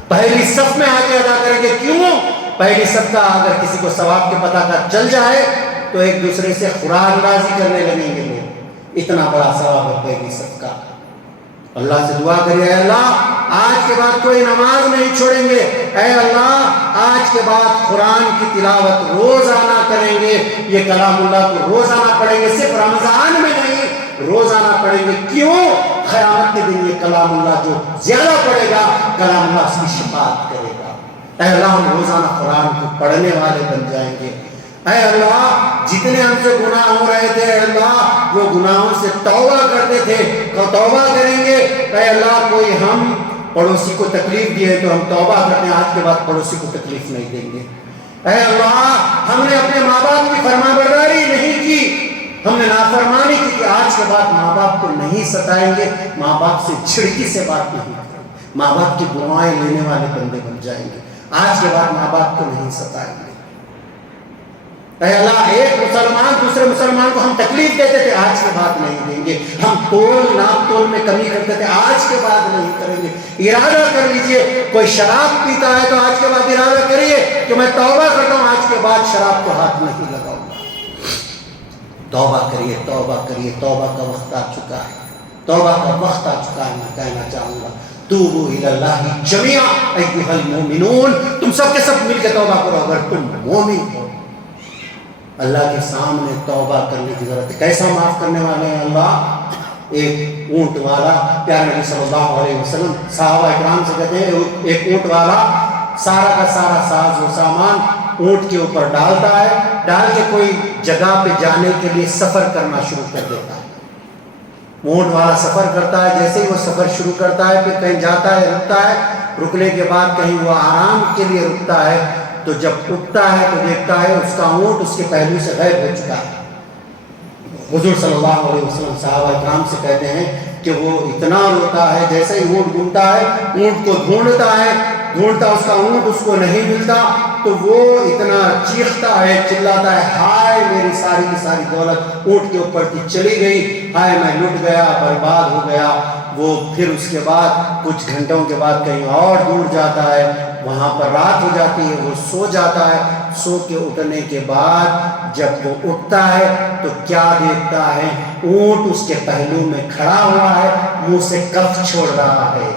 پہلی صف میں آ کے ادا کریں گے. کیوں؟ پہلی صف کا اگر کسی کو ثواب کے پتہ کا چل جائے تو ایک دوسرے سے قرآن اندازی کرنے لگیں گے لوگ. اتنا بڑا ثواب ہے پہلی صف کا. اللہ سے دعا کریے, اے اللہ آج کے بعد کوئی نماز نہیں چھوڑیں گے. اے اللہ آج کے بعد قرآن کی تلاوت روزانہ کریں گے. یہ کلام اللہ کو روزانہ پڑھیں گے, صرف رمضان میں نہیں, روزانہ پڑھیں گے. کیوں؟ قیامت کے دن یہ کلام اللہ جو زیادہ پڑھے گا, کلام اللہ اس کی شفاعت کرے گا. اے اللہ ہم روزانہ قرآن کو پڑھنے والے بن جائیں گے. اے اللہ جتنے ہم سے گناہ ہو رہے تھے, اے اللہ وہ گناہوں سے توبہ کرتے تھے, توبہ کریں گے. اے اللہ کوئی ہم پڑوسی کو تکلیف دیے تو ہم توبہ کرتے ہیں, آج کے بعد پڑوسی کو تکلیف نہیں دیں گے. اے اللہ ہم نے اپنے ماں باپ کی فرمانبرداری نہیں کی, ہم نے نافرمانی کی, کہ آج کے بعد ماں باپ کو نہیں ستائیں گے, ماں باپ سے چھڑکی سے بات نہیں کریں گے, ماں باپ کی دعائیں لینے والے بندے بن جائیں گے. آج کے بعد ماں باپ کو نہیں ستائیں گے. اے اللہ ایک مسلمان دوسرے مسلمان کو ہم تکلیف دیتے تھے, آج کے بعد نہیں دیں گے. ہم تول ناپ تول میں کمی کرتے تھے, آج کے بعد نہیں کریں گے. ارادہ کر لیجئے, کوئی شراب پیتا ہے تو آج کے بعد ارادہ کریے کہ میں توبہ کرتا ہوں, آج کے بعد شراب کو ہاتھ نہیں لگاؤں گا. توبہ کریے, توبہ کریے, توبہ کا وقت آ چکا ہے, توبہ کا وقت آ چکا ہے. میں کہنا چاہوں گا توبوا الی اللہ جمیعا ایھا المؤمنون, تم سب کے سب مل کے توبہ کرو اگر تم مومن ہو. اللہ کے سامنے توبہ کرنے کی ضرورت ہے. کیسا معاف کرنے والے ہیں اللہ؟ ایک اونٹ والا, پیارے نبی صلی اللہ علیہ وسلم صحابہ اکرام سے کہتے ہیں, ایک اونٹ والا سارا کا سارا ساز و سامان اونٹ کے اوپر ڈالتا ہے, ڈال کے کوئی جگہ پہ جانے کے لیے سفر کرنا شروع کر دیتا ہے. اونٹ والا سفر کرتا ہے, جیسے ہی وہ سفر شروع کرتا ہے پھر کہیں جاتا ہے, رکتا ہے, رکنے کے بعد کہیں وہ آرام کے لیے رکتا ہے, تو جب اٹھتا ہے تو دیکھتا ہے اس کا اونٹ اس کے پہلو سے غائب ہو چکا ہے. حضور صلی اللہ علیہ وسلم صحابہ اکرام سے کہتے ہیں کہ وہ اتنا روتا ہے, جیسے ہی اونٹ گھومتا ہے اونٹ کو ڈھونڈتا ہے, ڈھونڈتا اس کا اونٹ اس کو نہیں ملتا, تو وہ اتنا چیختا ہے, چلاتا ہے, ہائے میری ساری کی ساری دولت اونٹ کے اوپر کی چلی گئی, ہائے میں لٹ گیا, برباد ہو گیا. وہ پھر اس کے بعد کچھ گھنٹوں کے بعد کہیں اور دور جاتا ہے, وہاں پر رات ہو جاتی ہے، وہ سو جاتا ہے. سو کے اٹھنے کے بعد جب وہ اٹھتا ہے تو کیا دیکھتا ہے؟ اونٹ اس کے پہلو میں کھڑا ہوا ہے، منہ سے کف چھوڑ رہا ہے.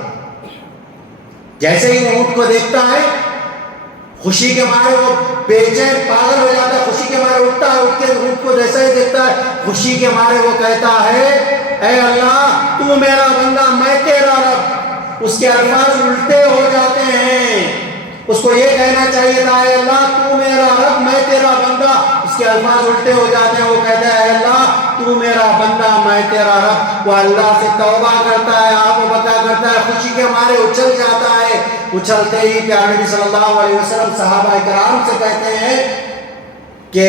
جیسے ہی اونٹ کو دیکھتا ہے خوشی کے مارے وہ بے چین پاگل ہو جاتا ہے، خوشی کے مارے اٹھتا ہے. اٹھ کے اونٹ کو جیسا ہی دیکھتا ہے خوشی کے مارے وہ کہتا ہے اے اللہ تو میرا بندہ میں تیرا رب. اس کے الفاظ الٹے ہو جاتے ہیں. اس کو یہ کہنا چاہیے تھا اے اللہ تو میرا رب میں تیرا بندہ. اس کے الفاظ الٹے ہو جاتے ہیں. وہ کہتا ہے اے اللہ تو میرا بندہ میں تیرا رب. وہ اللہ سے توبہ کرتا ہے، آپ و بکا کرتا ہے، خوشی کے مارے اچھل جاتا ہے. اچھلتے ہی پیارے نبی صلی اللہ علیہ وسلم صحابہ کرام سے کہتے ہیں کہ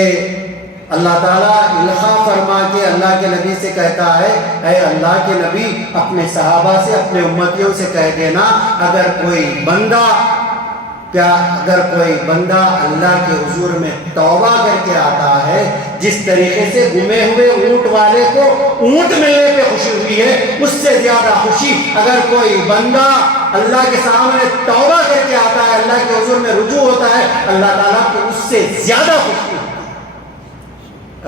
اللہ تعالیٰ الہا فرما کے اللہ کے نبی سے کہتا ہے اے اللہ کے نبی اپنے صحابہ سے اپنے امتیوں سے کہہ دینا اگر کوئی بندہ اللہ کے حضور میں توبہ کر کے آتا ہے، جس طریقے سے گمے ہوئے اونٹ والے کو اونٹ ملنے پہ خوشی ہوئی ہے، اس سے زیادہ خوشی اگر کوئی بندہ اللہ کے سامنے توبہ کر کے آتا ہے، اللہ کے حضور میں رجوع ہوتا ہے، اللہ تعالیٰ کو اس سے زیادہ خوشی ہوتی ہے.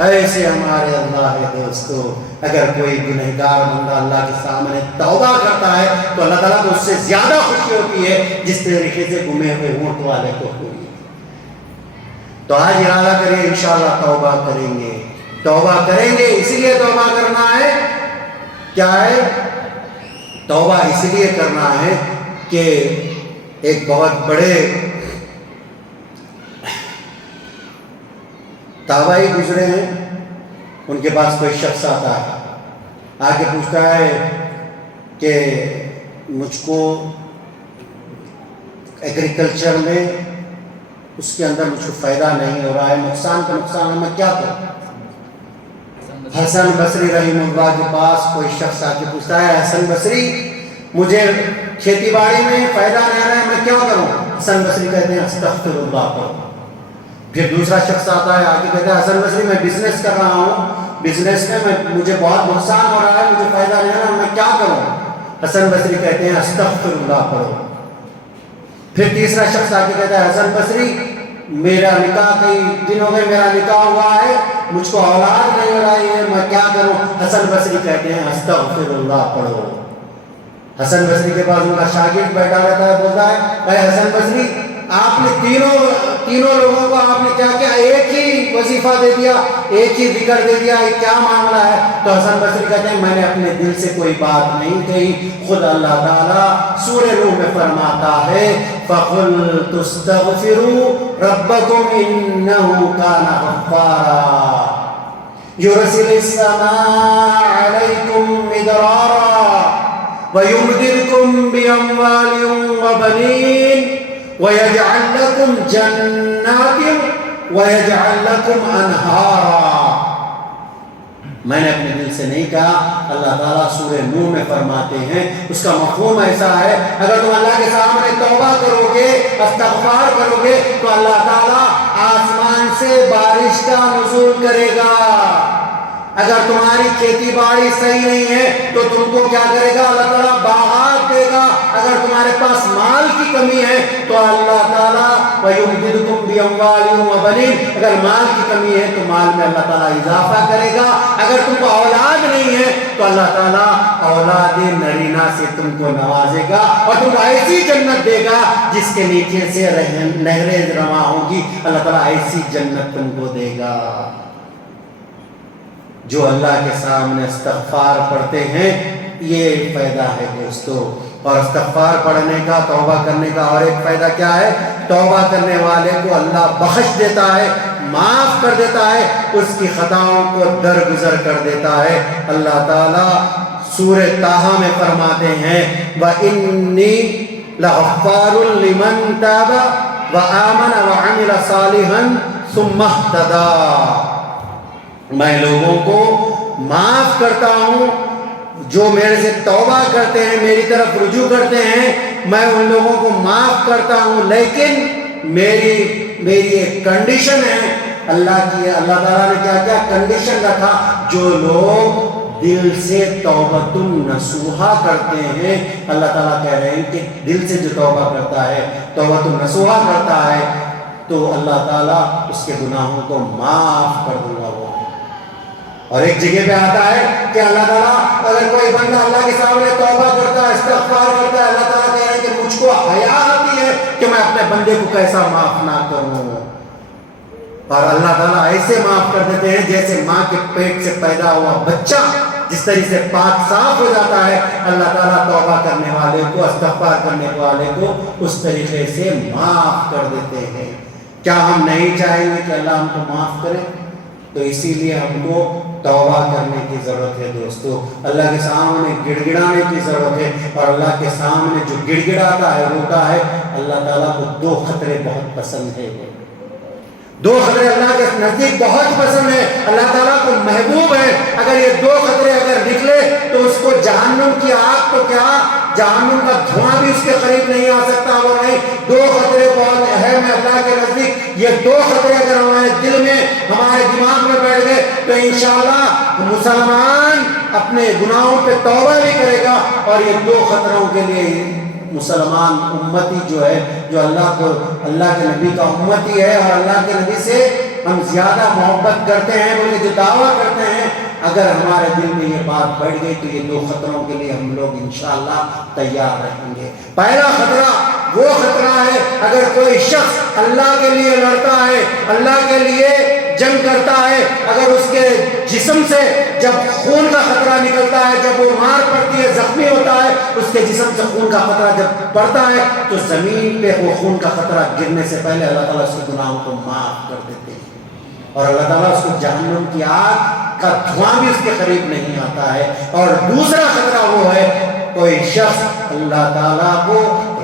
ایسے ہمارے اللہ ہے دوستو، اگر کوئی گنہگار بندہ اللہ کے سامنے توبہ کرتا ہے تو اللہ تعالیٰ کو اس سے زیادہ خوشی ہوتی ہے جس طریقے سے گمے ہوئے اونٹ والے کو ہوئی. تو آج ارادہ کریے انشاءاللہ توبہ کریں گے. توبہ کریں گے اس لیے توبہ کرنا ہے، کیا ہے؟ توبہ اس لیے کرنا ہے کہ ایک بہت بڑے تابعی گزرے ہیں، ان کے پاس کوئی شخص آتا ہے، آ کے پوچھتا ہے کہ مجھ کو ایگریکلچر میں اس کے اندر مجھ کو فائدہ نہیں ہو رہا ہے، نقصان کا نقصان ہے، میں کیا کروں؟ حسن بصری رحمہ اللہ کے پاس کوئی شخص آ کے پوچھتا ہے حسن بصری مجھے کھیتی باڑی میں فائدہ نہیں آ رہا ہے، میں کیا کروں؟ حسن بصری کہتے ہیں استغفر اللہ پڑھو. پھر دوسرا شخص آتا ہے آ کے کہتا ہے حسن بصری میں بزنس کر رہا ہوں، بزنس میں مجھے بہت نقصان ہو رہا ہے، مجھے فائدہ نہیں آ رہا ہے، میں کیا کروں؟ حسن بصری کہتے ہیں استغفر اللہ پڑھو. پھر تیسرا شخص آ کے کہتا ہے حسن بصری میرا نکاح کئی دن ہو گئے، میرا نکاح ہوا ہے، مجھ کو اولاد نہیں ہو رہی ہے، میں کیا کروں؟ حسن بصری کہتے ہیں استغفر اللہ پڑھو. حسن بصری کے پاس ان کا شاگرد بیٹھا رہتا ہے، بولتا ہے اے حسن بصری آپ نے تینوں لوگوں کو آپ نے کیا کیا؟ ایک ہی وظیفہ دے دیا، ایک ہی ذکر دے دیا، یہ کیا معاملہ ہے؟ تو حسن بصری کہتے ہیں میں نے اپنے دل سے کوئی بات نہیں کہی، خود اللہ تعالیٰ سورہ نوح میں فرماتا ہے فَقُلْتُ اسْتَغْفِرُوا رَبَّكُمْ إِنَّهُ كَانَ غَفَّارًا يُرْسِلِ السَّمَاءَ عَلَيْكُمْ مِدْرَارًا وَيُمْدِدْكُمْ بِأَمْوَالٍ وَبَنِينَ وَيَجْعَلْ لَكُمْ جَنَّاتٍ وَيَجْعَلْ لَكُمْ أَنْهَارًا. میں نے اپنے دل سے نہیں کہا. اللہ تعالیٰ سورہ نوح میں فرماتے ہیں اس کا مفہوم ایسا ہے اگر تم اللہ کے سامنے توبہ کرو گے، استغفار کرو گے تو اللہ تعالیٰ آسمان سے بارش کا نزول کرے گا. اگر تمہاری کھیتی باڑی صحیح نہیں ہے تو تم کو کیا کرے گا؟ اللہ تعالیٰ باغات دے گا. اگر تمہارے پاس مال کی کمی ہے تو اللہ تعالیٰ وَيُمْدِدْكُمْ بِأَمْوَالٍ وَبَنِينَ اگر مال کی کمی ہے تو مال میں اللہ تعالیٰ اضافہ کرے گا. اگر تم کو اولاد نہیں ہے تو اللہ تعالیٰ اولاد نرینہ سے تم کو نوازے گا اور تم کو ایسی جنت دے گا جس کے نیچے سے نہریں رواں ہوں گی. اللہ تعالیٰ ایسی جنت تم کو دے گا. جو اللہ کے سامنے استغفار پڑھتے ہیں یہ فائدہ ہے دوستو. اور استغفار پڑھنے کا، توبہ کرنے کا اور ایک فائدہ کیا ہے؟ توبہ کرنے والے کو اللہ بخش دیتا ہے، معاف کر دیتا ہے، اس کی خطاؤں کو درگزر کر دیتا ہے. اللہ تعالیٰ سورہ طٰہٰ میں فرماتے ہیں وَإِنِّي لَغَفَّارٌ لِمَن تَابَ وَآمَنَ وَعَمِلَ صَالِحًا ثُمَّ اهْتَدَىٰ. میں لوگوں کو معاف کرتا ہوں جو میرے سے توبہ کرتے ہیں، میری طرف رجوع کرتے ہیں، میں ان لوگوں کو معاف کرتا ہوں. لیکن میری ایک کنڈیشن ہے. اللہ تعالیٰ نے کیا کنڈیشن رکھا؟ جو لوگ دل سے توبۃ نصوحہ کرتے ہیں، اللہ تعالیٰ کہہ رہے ہیں کہ دل سے جو توبہ کرتا ہے، توبۃ نصوحہ کرتا ہے، تو اللہ تعالیٰ اس کے گناہوں کو معاف کر دوں گا۔ وہ اور ایک جگہ پہ آتا ہے کہ اللہ تعالیٰ اگر کوئی بندہ اللہ کے سامنے توبہ کرتا ہے، استغفار کرتا ہے، اللہ تعالیٰ کہہ رہے ہیں کہ مجھ کو حیا آتی ہے کہ میں اپنے بندے کو کیسا معاف نہ کروں، اور اللہ تعالیٰ ایسے معاف کر دیتے ہیں جیسے ماں کے پیٹ سے پیدا ہوا بچہ جس طریقے سے پاک صاف ہو جاتا ہے، اللہ تعالیٰ توبہ کرنے والے کو، استغفار کرنے والے کو اس طریقے سے معاف کر دیتے ہیں۔ کیا ہم نہیں چاہیں گے کہ اللہ ہم کو معاف کرے؟ تو اسی لیے ہم کو توبہ کرنے کی ضرورت ہے دوستو، اللہ کے سامنے گڑ گڑانے کی ضرورت ہے، اور اللہ کے سامنے جو گڑ گڑاتا ہے، روتا ہے، اللہ تعالیٰ کو دو خطرے بہت پسند ہے، دو خطرے اللہ کے نزدیک بہت پسند ہے، اللہ تعالیٰ کو محبوب ہے۔ اگر یہ دو خطرے اگر نکلے تو اس کو جہنم کی آگ تو کیا، جہنم کا دھواں بھی اس کے قریب نہیں آ سکتا۔ وہ نہیں، دو خطرے بہت اہم ہے اللہ کے نزدیک۔ یہ دو خطرے اگر ہمارے دل میں، ہمارے دماغ میں بیٹھ گئے تو انشاءاللہ مسلمان اپنے گناہوں پہ توبہ بھی کرے گا، اور یہ دو خطروں کے لیے مسلمان امتی جو ہے، جو اللہ کے نبی کا امتی ہے، اور اللہ کے نبی سے ہم زیادہ محبت کرتے ہیں بلکہ جو دعویٰ کرتے ہیں، اگر ہمارے دل میں یہ بات بڑھ گئی تو یہ دو خطروں کے لیے ہم لوگ انشاءاللہ تیار رہیں گے۔ پہلا خطرہ وہ خطرہ ہے اگر کوئی شخص اللہ کے لیے لڑتا ہے، اللہ کے لیے جنگ کرتا ہے، اگر اس کے جسم سے جب خون کا خطرہ نکلتا ہے، جب وہ مار پڑتی ہے، زخمی ہوتا ہے، اس کے جسم سے خون کا خطرہ جب پڑتا ہے تو زمین پہ وہ خون کا خطرہ گرنے سے پہلے اللہ تعالیٰ اس کے گناہوں کو معاف کر دیتے ہیں، اور اللہ تعالیٰ اس کو جہنم کی آگ کا دھواں بھی اس کے قریب نہیں آتا ہے۔ اور دوسرا خطرہ وہ ہے کوئی شخص اللہ تعالیٰ کو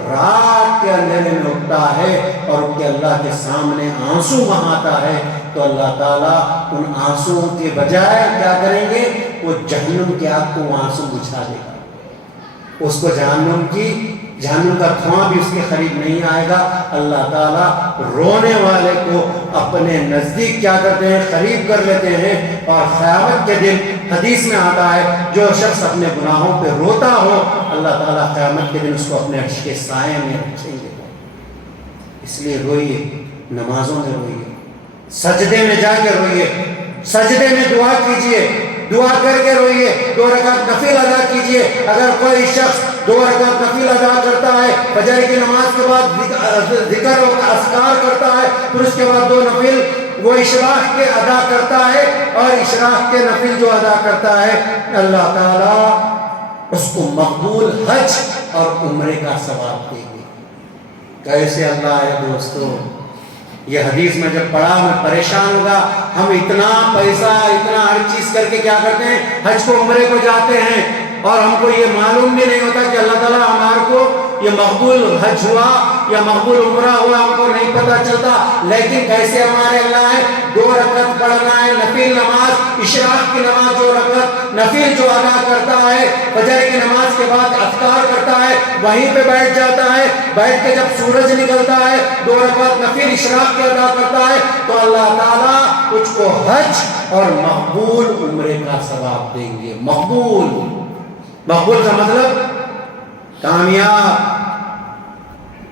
رات کے اندھیرے میں اٹھتا ہے اور ان کے اللہ کے سامنے آنسو بہاتا ہے، تو اللہ تعالیٰ ان آنسوؤں کے بجائے کیا کریں گے، وہ جہنم کی آگ کو آنسو بجھا دے گا، اس کو جہنم کا دھواں بھی اس کے قریب نہیں آئے گا۔ اللہ تعالیٰ رونے والے کو اپنے نزدیک کیا کرتے ہیں، قریب کر لیتے ہیں، اور قیامت کے دن حدیث میں آتا ہے جو شخص اپنے گناہوں پہ روتا ہو، اللہ تعالیٰ قیامت کے دن اس کو اپنے عرش کے سائے میں رکھیں گے۔ اس لیے روئیے، نمازوں میں روئیے، سجدے میں جا کے روئیے، سجدے میں دعا کیجئے، دعا کر کے روئیے، 2 رکعت نفل ادا کیجئے۔ اگر کوئی شخص 2 رکعت نفل ادا کرتا ہے، فجر کی نماز کے بعد ذکر و اذکار کرتا ہے، پھر اس کے بعد 2 نفل وہ اشراق کے ادا کرتا ہے، اور اشراق کے نفل جو ادا کرتا ہے، اللہ تعالیٰ اس کو مقبول حج اور عمرے کا ثواب دے گے۔ کیسے اللہ ہے دوستو، یہ حدیث میں جب پڑھا میں پریشان ہوگا، ہم اتنا پیسہ اتنا ہر چیز کر کے کیا کرتے ہیں، حج کو عمرے کو جاتے ہیں، اور ہم کو یہ معلوم بھی نہیں ہوتا کہ اللہ تعالیٰ ہمارے کو یہ مقبول حج ہوا یا مقبول عمرہ ہوا، ہم کو نہیں پتہ چلتا۔ لیکن کیسے ہمارے اللہ ہے، 2 رکعت پڑھنا ہے نفل نماز، اشراق کی نماز 2 رکعت نفل جو ادا کرتا ہے، فجر کی نماز کے بعد اذکار کرتا ہے، وہیں پہ بیٹھ جاتا ہے، بیٹھ کے جب سورج نکلتا ہے 2 رکعت نفل اشراق کے ادا کرتا ہے، تو اللہ تعالیٰ اس کو حج اور مقبول عمرے کا ثواب دیں گے۔ مقبول کا مطلب کامیاب۔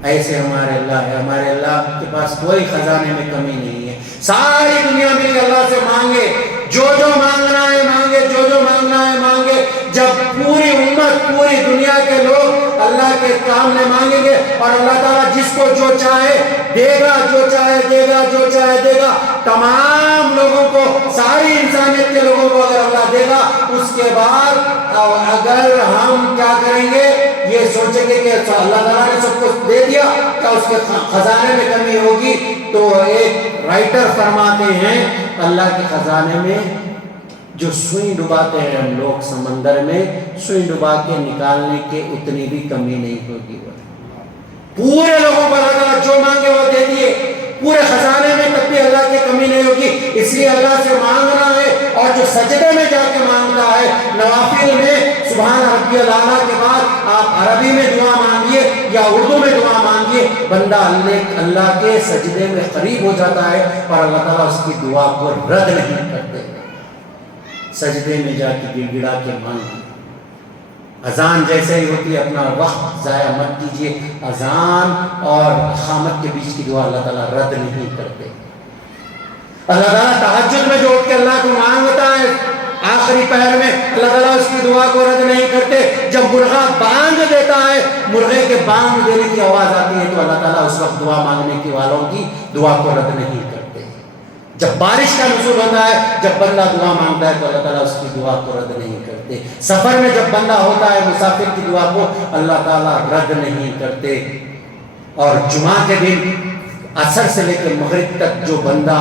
ایسے ہمارے اللہ ہے، ہمارے اللہ کے پاس کوئی خزانے میں کمی نہیں ہے۔ ساری دنیا مل کے اللہ سے مانگے، جو مانگنا ہے مانگے، جو مانگنا ہے مانگے۔ جب پوری امت، پوری دنیا کے لوگ اللہ کے سامنے مانگیں گے، اور اللہ تعالیٰ جس کو جو چاہے دے گا، جو چاہے دے گا، جو چاہے دے گا۔ تمام لوگوں کو، ساری انسانیت کے لوگوں کو اگر اللہ دے گا، اس کے بعد اگر ہم کیا کریں گے، یہ سوچیں گے کہ اللہ تعالیٰ نے سب کچھ دے دیا، کیا اس کے خزانے میں کمی ہوگی؟ تو ایک رائٹر فرماتے ہیں اللہ کے خزانے میں جو سوئی ڈباتے ہیں ہم لوگ سمندر میں، سوئی ڈبا کے نکالنے کے اتنی بھی کمی نہیں ہوگی۔ پورے لوگوں کو اللہ تعالیٰ جو مانگے وہ دے دیے، پورے خزانے میں تب بھی اللہ کی کمی نہیں ہوگی۔ اس لیے اللہ سے مانگنا ہے، اور جو سجدے میں جا کے مانگتا ہے، نوافل میں سبحان ربی الاعلیٰ کے بعد آپ عربی میں دعا مانگیے یا اردو میں دعا مانگیے، بندہ اللہ کے سجدے میں قریب ہو جاتا ہے، اور اللہ تعالیٰ اس کی دعا کو رد نہیں کرتے۔ سجدے میں جا کے گڑ گڑا کے مانگیے. اذان جیسے ہی ہوتی ہے اپنا وقت ضائع مت کیجیے. اذان اور اقامت کے بیچ کی دعا اللہ تعالیٰ رد نہیں کرتے. اللہ تعالیٰ تہجد میں جو اٹھ کے اللہ کو مانگتا ہے آخری پہر میں, اللہ تعالیٰ اس کی دعا کو رد نہیں کرتے. جب مرغا بانگ دیتا ہے, مرغے کے بانگ دینے کی آواز آتی ہے, تو اللہ تعالیٰ اس وقت دعا مانگنے کی والوں کی دعا کو رد نہیں کرتے. جب بارش کا نزول ہوتا ہے, جب بندہ دعا مانگتا ہے تو اللہ تعالیٰ اس کی دعا کو رد نہیں کرتے. سفر میں جب بندہ ہوتا ہے مسافر کی دعا کو اللہ تعالیٰ رد نہیں کرتے. اور جمعہ کے دن عصر سے لے کے مغرب تک جو بندہ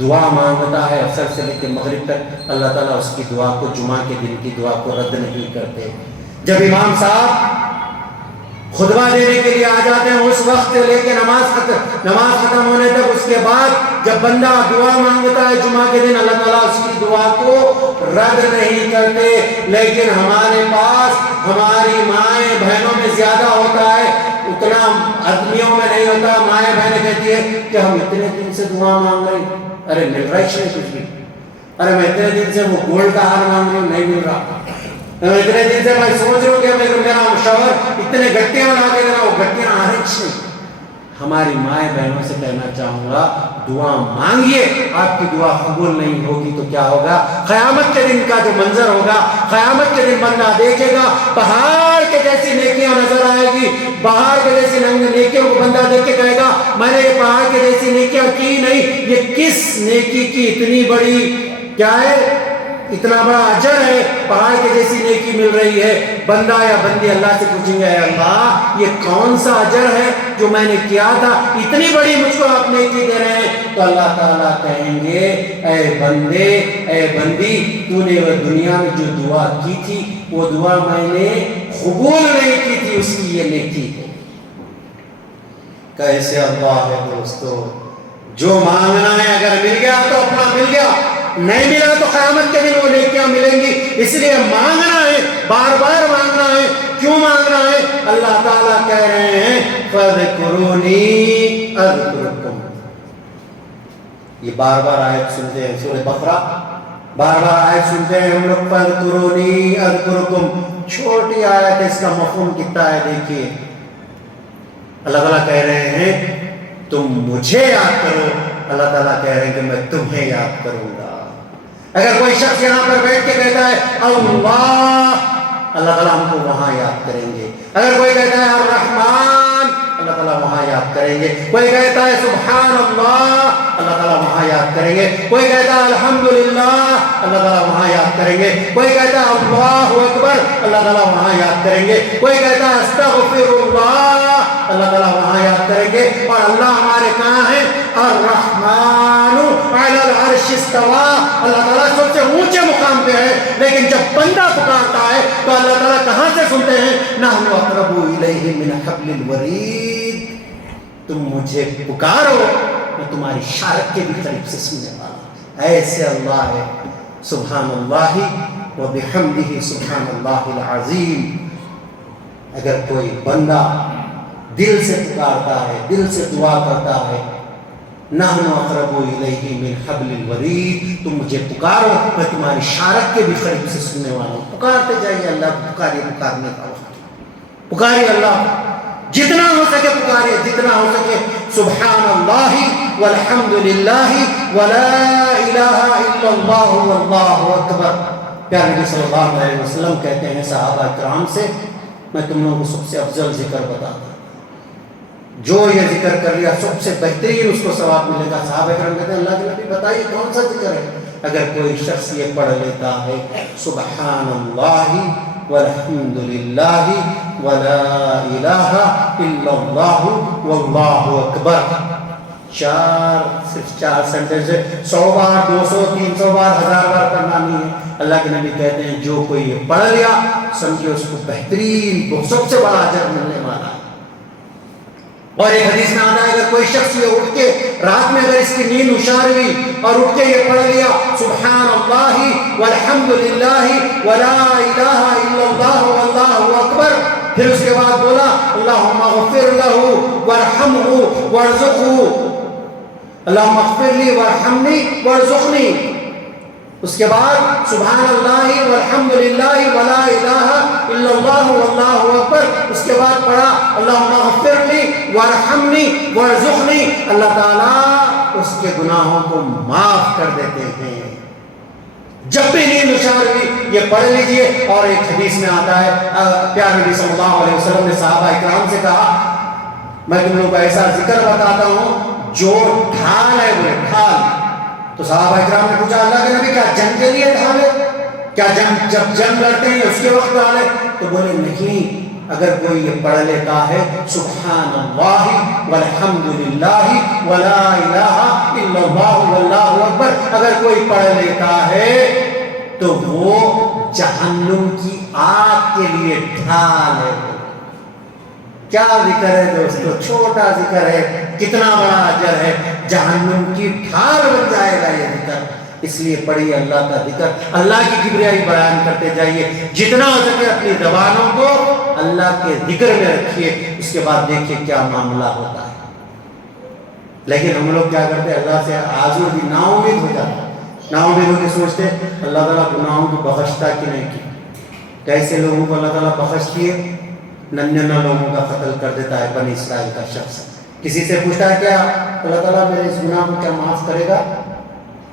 دعا مانگتا ہے, عصر سے لے کے مغرب تک, اللہ تعالیٰ اس کی دعا کو, جمعہ کے دن کی دعا کو رد نہیں کرتے. جب امام صاحب خطبہ دینے کے لیے آ جاتے ہیں, اس وقت لے کے نماز ختم ہونے تک, اس کے بعد جب بندہ دعا مانگتا ہے جمعہ کے دن, اللہ تعالیٰ اس کی دعا کو رد نہیں کرتے. لیکن ہمارے پاس ہماری مائیں بہنوں میں زیادہ ہوتا ہے, اتنا آدمیوں میں نہیں ہوتا. مائیں بہنیں کہتی ہے کہ ہم اتنے دن سے دعا مانگ رہے ہیں, ارے مل رہا ہی نہیں کچھ بھی. ارے میں اتنے دن سے وہ گولڈ کا ہار مانگ رہا ہوں, نہیں مل رہا. میں اتنے دن سے میں سوچ رہا ہوں کہ میرا شوہر اتنے گٹیاں بنا کے دینا, وہ گٹیاں آ رہی نہیں. ہماری مائیں بہنوں سے کہنا چاہوں گا, دعا مانگیے. آپ کی دعا قبول نہیں ہوگی تو کیا ہوگا؟ قیامت کے دن کا جو منظر ہوگا, قیامت کے دن بندہ دیکھے گا پہاڑ کے جیسی نیکیاں نظر آئے گی. پہاڑ کے جیسی نیکیوں کو بندہ دیکھ کے کہے گا میں نے یہ پہاڑ کے جیسی نیکیاں کی نہیں, یہ کس نیکی کی اتنی بڑی کیا ہے, اتنا بڑا اجر ہے, پہاڑ کے جیسی نیکی مل رہی ہے. بندہ یا بندی اللہ سے پوچھیں گے, اے اللہ یہ کون سا اجر ہے جو میں نے کیا تھا, اتنی بڑی مجھ کو آپ نیکی دے رہے ہیں. تو اللہ تعالیٰ کہیں گے اے بندے, اے بندی, تو نے وہ دنیا میں جو دعا کی تھی وہ دعا میں نے قبول نہیں کی تھی, اس کی یہ نیکی ہے. کیسے اللہ ہے دوستو, جو مانگنا ہے اگر مل گیا تو اپنا مل گیا, نہیں ملا تو قیامت کے دن وہ نیکیاں ملیں گی. اس لیے مانگنا ہے, بار بار مانگنا ہے. کیوں مانگنا ہے؟ اللہ تعالیٰ کہہ رہے ہیں فَاذْكُرُونِي أَذْكُرْكُمْ. یہ بار بار آیت سنتے ہیں سورہ بقرہ, بار بار آیت سنتے ہیں ہم لوگ, فَاذْكُرُونِي أَذْكُرْكُمْ. چھوٹی آیت ہے, اس کا مفہوم کتنا ہے دیکھیے. اللہ تعالیٰ کہہ رہے ہیں تم مجھے یاد کرو, اللہ تعالیٰ کہہ رہے ہیں کہ میں تمہیں یاد کروں گا. اگر کوئی شخص یہاں پر بیٹھ کے کہتا ہے اللہ, اللہ تعالیٰ ہم کو وہاں یاد کریں گے. اگر کوئی کہتا ہے الرحمن, اللہ تعالیٰ وہاں یاد کریں گے. کوئی کہتا ہے سبحان اللہ, اللہ تعالیٰ وہاں یاد کریں گے. کوئی کہتا ہے الحمدللہ, اللہ تعالیٰ وہاں یاد کریں گے. کوئی کہتا ہے اللہ اکبر, اللہ تعالیٰ وہاں یاد کریں گے. کوئی کہتا ہے استغفر اللہ, اللہ تعالیٰ وہاں یاد کریں گے. اور اللہ ہمارے کہاں ہیں؟ الرحمن علی العرش استوى, اللہ تعالیٰ سب سے اونچے مقام پہ ہے. لیکن جب بندہ پکارتا ہے تو اللہ تعالیٰ کہاں سے سنتے ہیں؟ نحن اقرب الیہ من حبل الورید. تم مجھے پکارو, میں تمہاری شارک کے بھی قریب سے سننے والا ہوں. ایسے اللہ ہے. سبحان اللہ و بحمدہ سبحان اللہ العظیم. اگر کوئی بندہ دل سے پکارتا ہے, دل سے دعا کرتا ہے, نحن اقرب الیہ من حبل الورید, تم مجھے پکارو, میں تمہاری شارک کے بھی قریب سے سننے والا ہوں. پکارتے جائیے, اللہ کو پکاریے, پکارنے کا وقت پکاریے, اللہ جتنا ہو سکے پکاریے, جتنا ہو سکے. سبحان اللہ والحمدللہ ولا الہ الا اللہ واللہ اکبر. پیارے نبی صلی اللہ علیہ وسلم کہتے ہیں صحابہ کرام سے, میں تم لوگوں کو سب سے افضل ذکر بتاتا ہوں, جو یہ ذکر کر لیا سب سے بہترین اس کو ثواب ملے گا. صحابہ کرام کہتے ہیں اللہ کے نبی بتائیے کون سا ذکر ہے؟ اگر کوئی شخص یہ پڑھ لیتا ہے سبحان اللہ والحمدللہ ولا الہ الا اللہ واللہ اکبر, صرف 4 سینٹنس ہے, 100 بار 200 300 بار 1000 بار پڑھنا نہیں ہے. اللہ کے نبی کہتے ہیں جو کوئی یہ پڑھ لیا سمجھے اس کو بہترین سب سے بڑا اجر ملنے والا ہے. اور ایک حدیث میں آتا ہے اگر کوئی شخص یہ اٹھ کے رات میں اگر اس کی نیند ہوشیار ہوئی اور اٹھ کے یہ پڑھ لیا سبحان اللہ والحمدللہ ولا الہ الا اللہ واللہ اکبر, پھر اس کے بعد بولا اللہم اغفر لہ وارحمہ وارزقہ, اللہم اغفر لی وارحمنی وارزقنی, اس کے بعد سبحان اللہ والحمدللہ ولا الہ الا اللہ واللہ اکبر. اس کے بعد پڑھا اللہم اغفر لی وارحمنی وارزقنی. اللہ تعالیٰ اس کے گناہوں کو معاف کر دیتے ہیں. جب بھی نیند نشار ہوئی یہ پڑھ لیجئے. اور ایک حدیث میں آتا ہے پیارے نبی صلی اللہ علیہ وسلم نے صحابہ اکرام سے کہا میں تم لوگوں کو ایسا ذکر بتاتا ہوں جو ڈھال ہے. بولے ڈھال. تو صحابہ اکرام نے پوچھا اللہ کے نبی کیا جنگ کے لیے ڈھال ہے؟ کیا جب جنگ لڑتے ہیں اس کے وقت ڈھال ہے؟ تو بولے نہیں. اگر کوئی یہ پڑھ لیتا ہے سبحان اللہ والحمدللہ ولا الہ الا اللہ واللہ اکبر، اگر کوئی پڑھ لیتا ہے تو وہ جہنم کی آگ کے لیے ڈھال ہے. کیا ذکر ہے دوستو، چھوٹا ذکر ہے، کتنا بڑا اجر ہے. جہنم کی ڈھال بن جائے گا یہ ذکر. اس لیے پڑھیے اللہ کا ذکر، اللہ کی کبریائی بیان کرتے جائیے. جتنا ہو سکے اپنی زبانوں کو اللہ کے ذکر میں رکھیے. اس کے بعد دیکھیے کیا معاملہ ہوتا ہے. لیکن ہم لوگ کیا کرتے ہیں، اللہ سے آزو بھی نا امید ہو جاتا. نا امید ہو کے سوچتے اللہ تعالیٰ گناہوں کو بخشتا کہ نہیں کی. کیسے لوگوں کو اللہ تعالیٰ بخش دیے، ننھے لوگوں کا قتل کر دیتا ہے. بنی اسرائیل کا شخص کسی سے پوچھتا ہے کیا اللہ تعالیٰ میرے اس گناہ کو کیا معاف کرے گا؟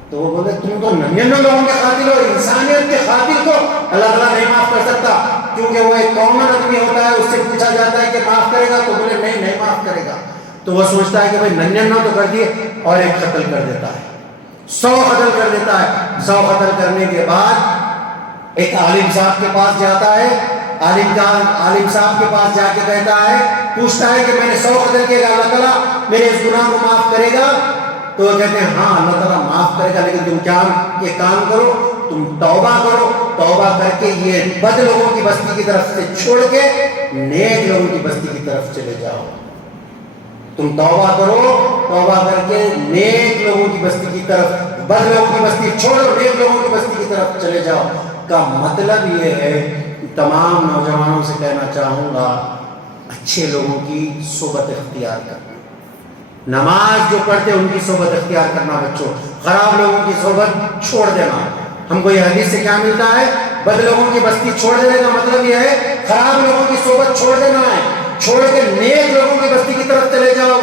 تو وہ بولے تم تو ننھے لوگوں کے قاتل ہو، انسانیت کے قاتل کو اللہ تعالیٰ نہیں معاف کر سکتا. کیونکہ وہ ایک کامن آدمی ہوتا ہے، اس سے پوچھا جاتا ہے کہ معاف کرے گا، تو بولے نہیں معاف کرے گا. تو وہ سوچتا ہے کہ بھائی ننھے تو کر دیے، اور ایک قتل کر دیتا ہے، 100 قتل کر دیتا ہے. 100 قتل کرنے کے بعد ایک عالم صاحب کے پاس جاتا ہے. عالم صاحب کے پاس جا کے کہتا ہے، پوچھتا ہے کہ میں نے 100 قتل کیا، اللہ تعالیٰ میرے اس گناہ کو معاف کرے گا؟ تو وہ کہتے ہیں ہاں اللہ تعالیٰ معاف کرے گا، لیکن تم کیا یہ کام کرو، تم توبہ کرو. توبہ کر کے یہ بد لوگوں کی بستی کی طرف سے چھوڑ کے نیک لوگوں کی بستی کی طرف چلے جاؤ. تم توبہ کرو، توبہ کر کے نیک لوگوں کی بستی کی طرف، بد لوگوں کی بستی چھوڑو، نیک لوگوں کی بستی کی طرف چلے جاؤ. کا مطلب یہ ہے، تمام نوجوانوں سے کہنا چاہوں گا اچھے لوگوں کی صحبت اختیار کرنا. نماز جو پڑھتے ان کی صحبت اختیار کرنا بچوں، خراب لوگوں کی صحبت چھوڑ دینا. ہم کو یہ حدیث سے کیا ملتا ہے؟ بد لوگوں کی بستی چھوڑ دینے کا مطلب یہ ہے خراب لوگوں کی صحبت چھوڑ دینا ہے، چھوڑ کے نیک لوگوں کی بستی کی طرف چلے جاؤ.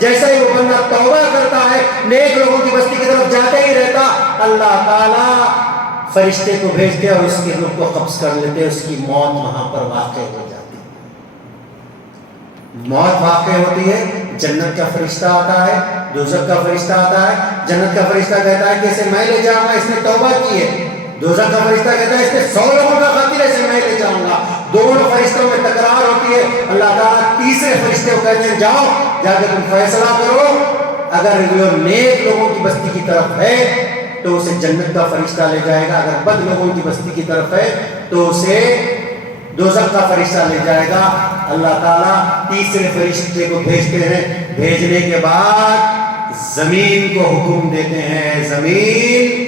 جیسا ہی وہ بندہ توبہ کرتا ہے، نیک لوگوں کی بستی کی طرف جاتے ہی رہتا، اللہ تعالیٰ فرشتے کو بھیجتے اور اس کی روح کو قبض کر لیتے. اس کی موت وہاں پر واقع ہو جاتی. موت واقع ہوتی ہے، جنت کا فرشتہ آتا ہے، دوزخ کا فرشتہ آتا ہے. جنت کا فرشتہ کہتا ہے کہ اسے میں لے جاؤں گا، اس نے توبہ کی ہے. دوزخ کا فرشتہ کہتا ہے اس نے 100 لوگوں کا قاتل ہے، اسے میں لے جاؤں گا. دونوں فرشتوں میں تکرار ہوتی ہے. اللہ تعالیٰ تیسرے فرشتے کو کہتے ہیں جاؤ، جا کے تم فیصلہ کرو. اگر یہ نیک لوگوں کی بستی کی طرف ہے تو اسے جنت کا فرشتہ لے جائے گا. اگر بد لوگوں کی بستی کی طرف ہے تو اسے دوزخ کا فرشتہ لے جائے گا. اللہ تعالیٰ تیسرے فرشتے کو بھیجتے ہیں. بھیجنے کے بعد زمین کو حکم دیتے ہیں، زمین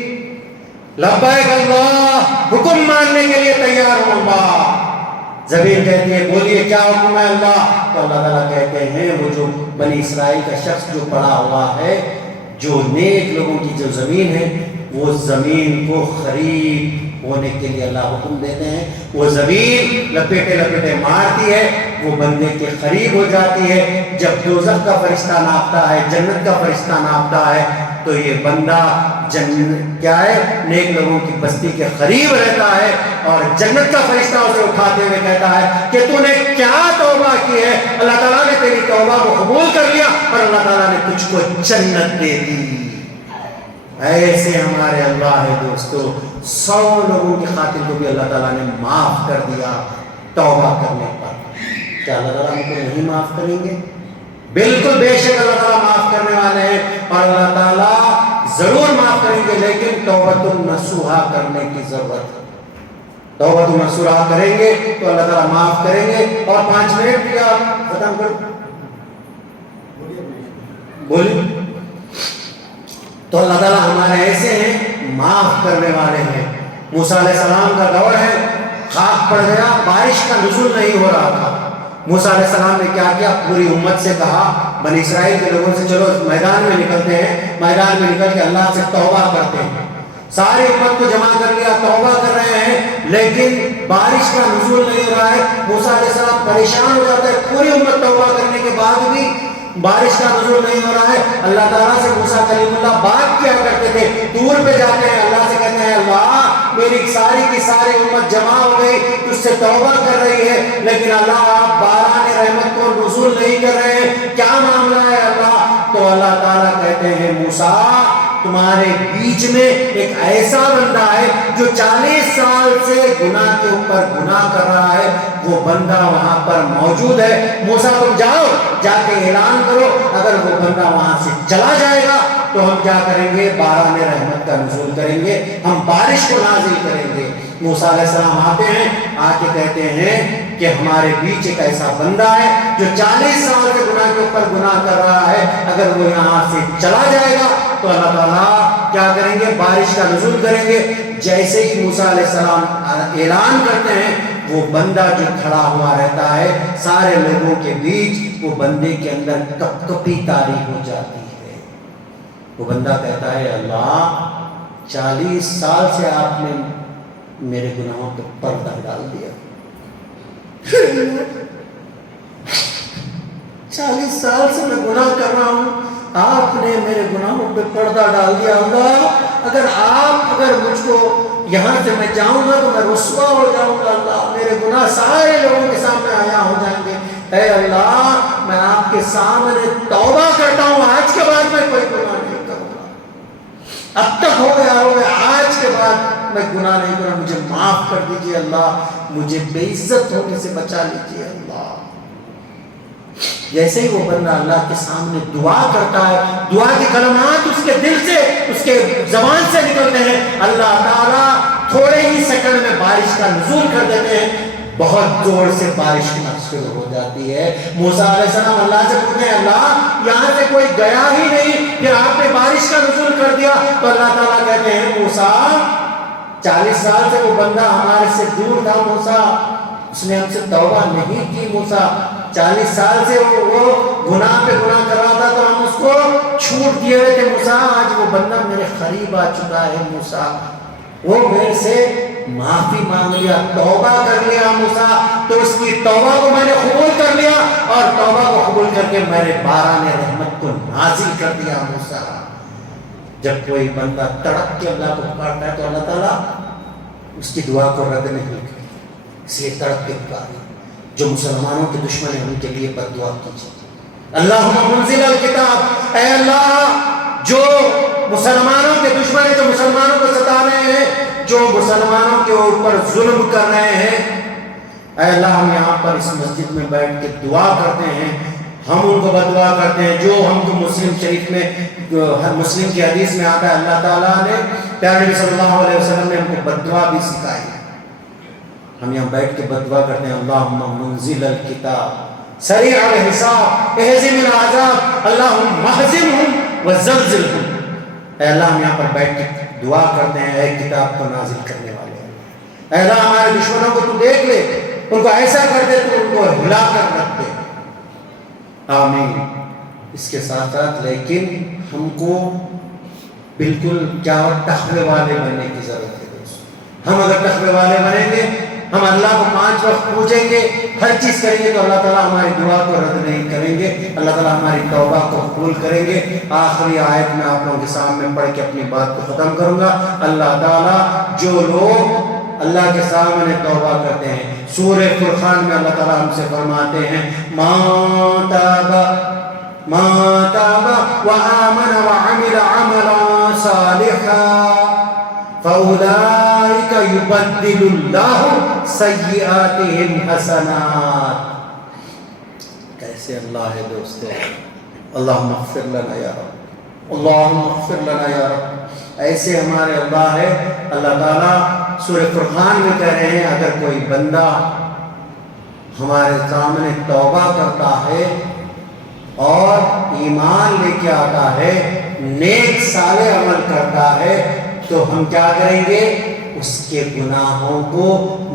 لبیک اللہ، حکم ماننے کے لیے تیار ہوں اللہ. زمین کہتی ہے بولیے کیا حکم ہے اللہ؟ تو اللہ تعالیٰ کہتے ہیں وہ جو بنی اسرائیل کا شخص جو پڑا ہوا ہے، جو نیک لوگوں کی جو زمین ہے، وہ زمین کو خریب ہونے کے لیے اللہ حکم دیتے ہیں. وہ زمین لپیٹے لپیٹے مارتی ہے، وہ بندے کے قریب ہو جاتی ہے. جب دوزخ کا فرشتہ ناپتا ہے، جنت کا فرشتہ ناپتا ہے، تو یہ بندہ جنت کیا ہے، نیک لوگوں کی بستی کے قریب رہتا ہے. اور جنت کا فرشتہ اسے اٹھاتے ہوئے کہتا ہے کہ تو نے کیا توبہ کی ہے، اللہ تعالیٰ نے تیری توبہ کو قبول کر لیا اور اللہ تعالیٰ نے تجھ کو جنت دے دی. ایسے ہمارے اللہ ہے دوستو. 100 لوگوں کے قاتل کو بھی اللہ تعالیٰ نے معاف کر دیا توبہ کرنے پر. کیا اللہ تعالیٰ ہم کو نہیں معاف کریں گے؟ بالکل بے شک اللہ تعالیٰ معاف کرنے والے ہیں، اور اللہ تعالیٰ ضرور معاف کریں گے، لیکن توبۃ النصوحہ کرنے کی ضرورت ہے. توبۃ النصوحہ کریں گے تو اللہ تعالیٰ معاف کریں گے. اور 5 منٹ کیا ختم کر بولیے. تو اللہ تعالیٰ ہمارے ایسے ہیں، معاف کرنے والے ہیں. موسیٰ علیہ السلام کا دور ہے، خاک پڑ گیا، بارش کا نزول نہیں ہو رہا تھا. موسیٰ علیہ السلام نے کیا کیا؟ پوری امت سے کہا، بنی اسرائیل کے لوگوں سے چلو میدان میں نکلتے ہیں، میدان میں نکل کے اللہ سے توبہ کرتے ہیں. ساری امت کو جمع کر لیا، توبہ کر رہے ہیں، لیکن بارش کا نزول نہیں ہو رہا ہے۔ موسیٰ علیہ السلام پریشان ہو جاتا ہے، پوری امت توبہ کرنے کے بعد بھی بارش کا نزول نہیں ہو رہا ہے۔ اللہ تعالیٰ سے موسیٰ کلیم اللہ بات کیا کرتے تھے، طور پہ جاتے ہیں، اللہ سے کہتے ہیں اللہ میری ساری کی ساری امت جمع ہو گئی، تجھ سے توبہ کر رہی ہے، لیکن اللہ آپ باران رحمت کو نزول نہیں کر رہے ہیں، کیا معاملہ ہے اللہ؟ تو اللہ تعالیٰ کہتے ہیں موسیٰ تمہارے بیچ میں ایک ایسا بندہ ہے جو 40 سال سے گناہ کے اوپر گناہ کر رہا ہے، وہ بندہ وہاں پر موجود ہے۔ موسیٰ تم جاؤ، جا کے اعلان کرو، اگر وہ بندہ وہاں سے چلا جائے گا تو ہم کیا کریں گے؟ باران رحمت کا نزول کریں گے، ہم بارش کو نازل کریں گے۔ موسیٰ علیہ السلام آتے ہیں، آ کے کہتے ہیں کہ ہمارے بیچ ایک ایسا بندہ ہے جو 40 سال کے گناہ کے اوپر گناہ کر رہا ہے، اگر وہ یہاں سے چلا جائے گا تو اللہ تعالیٰ کیا کریں گے؟ بارش کا نزول کریں گے۔ جیسے ہی موسیٰ علیہ السلام اعلان کرتے ہیں، وہ بندہ جو کھڑا ہوا رہتا ہے سارے لوگوں کے بیچ، وہ بندے کے اندر کپ کپی طاری ہو جاتی ہے۔ وہ بندہ کہتا ہے اللہ 40 سال سے آپ نے میرے گناہوں پہ پردہ ڈال دیا، 40 سال سے میں گناہ کر رہا ہوں، آپ نے میرے گناہوں پہ پردہ ڈال دیا۔ اللہ اگر مجھ کو یہاں سے میں جاؤں گا تو میں رسوا ہو جاؤں گا، اللہ میرے گناہ سارے لوگوں کے سامنے آیا ہو جائیں گے۔ اے اللہ میں آپ کے سامنے توبہ کرتا ہوں، آج کے بعد میں کوئی گناہ نہیں کروں گا، اب تک ہو گیا آج کے بعد میں گناہ نہیں کروں، مجھے معاف کر دیجئے اللہ، مجھے بے عزت ہونے سے بچا لیجئے اللہ۔ جیسے ہی وہ بندہ اللہ کے سامنے دعا کرتا ہے، دعا کے کلمات اس کے دل سے، اس کے زبان سے نکلتے ہیں، اللہ تعالیٰ تھوڑے ہی سیکنڈ میں بارش کا نزول کر دیتے ہیں، بہت زور سے بارش شروع ہو جاتی ہے۔ موسیٰ علیہ السلام اللہ سے پوچھتے ہیں اللہ یہاں سے کوئی گیا ہی نہیں، پھر آپ نے بارش کا نزول کر دیا، تو اللہ تعالیٰ کہتے ہیں موسیٰ 40 سال سے وہ بندہ ہمارے سے دور تھا موسیٰ، اس نے ہم سے توبہ نہیں کی موسیٰ، 40 سال سے وہ گناہ پہ گناہ کر رہا تھا تو ہم اس کو چھوٹ دیے ہوئے تھے موسیٰ، آج وہ بندہ میرے قریب آ چکا ہے موسیٰ، وہ میرے سے معافی مانگ لیا، توبہ کر لیا موسیٰ، تو اس کی توبہ کو میں نے قبول کر لیا، اور توبہ کو قبول کر کے میں نے باران رحمت کو نازل کر دیا موسیٰ۔ جب کوئی بندہ تڑپ کے اللہ کو پکارتا ہے تو اللہ تعالیٰ اس کی دعا کو رد نہیں کرتا، اس لیے تڑپ کے پکاری جو مسلمانوں کے دشمن ہیں ان کے لیے بد دعا کیجیے۔ اللہم منزل الکتاب، اے اللہ جو مسلمانوں کے دشمن ہیں، جو مسلمانوں کو ستا رہے ہیں، جو مسلمانوں کے اوپر ظلم کر رہے ہیں، اے اللہ ہم یہاں پر اس مسجد میں بیٹھ کے دعا کرتے ہیں، ہم ان کو بد دعا کرتے ہیں جو ہم کو مسلم شریف میں، مسلم کی حدیث میں آتا ہے اللہ تعالیٰ نے، پیارے نبی صلی اللہ علیہ وسلم نے ہم کو بد دعا بھی سکھائی ہے، ہم یہاں بیٹھ کے بد دعا کرتے ہیں اللہم منزل الکتاب سریع الحساب اہزم العذاب اللہم اہزمہم وزلزلہم، اے اللہ ہم یہاں پر بیٹھ کے دعا کرتے ہیں اے کتاب کو نازل کرنے والے، اے اللہ ہمارے دشمنوں کو تو دیکھ لے، ان کو ایسا کر دے تو ان کو ہلا کر رکھ دے، آمین۔ اس کے ساتھ ساتھ لیکن ہم کو بالکل کیا تقوی والے بننے کی ضرورت ہے دوستو، ہم اگر تقوی والے بنیں گے، ہم اللہ کو 5 وقت پوچھیں گے، ہر چیز کریں گے، تو اللہ تعالیٰ ہماری دعا کو رد نہیں کریں گے، اللہ تعالیٰ ہماری توبہ کو قبول کریں گے۔ آخری آیت میں آپ لوگوں کے سامنے پڑھ کے اپنی بات کو ختم کروں گا۔ اللہ تعالیٰ جو لوگ اللہ کے سامنے توبہ کرتے ہیں، سورہ فرقان میں اللہ تعالیٰ ہم سے فرماتے ہیں مَا تَابَ وَآمَنَ وَعَمِلَ عَمَلًا صَالِحًا فَأُولَئِكَ يُبَدِّلُ اللَّهُ سَيِّئَاتِهِمْ حَسَنَاتٍ۔ کیسے اللہ ہے دوستو، اللہم اغفر لنا یا رب، اللہم اغفر لنا یا رب، ایسے ہمارے اللہ ہے۔ اللہ تعالیٰ سورہ فرقان میں کہہ رہے ہیں اگر کوئی بندہ ہمارے سامنے توبہ کرتا ہے اور ایمان لے کے آتا ہے، نیک صالح عمل کرتا ہے، تو ہم کیا کریں گے؟ اس کے گناہوں کو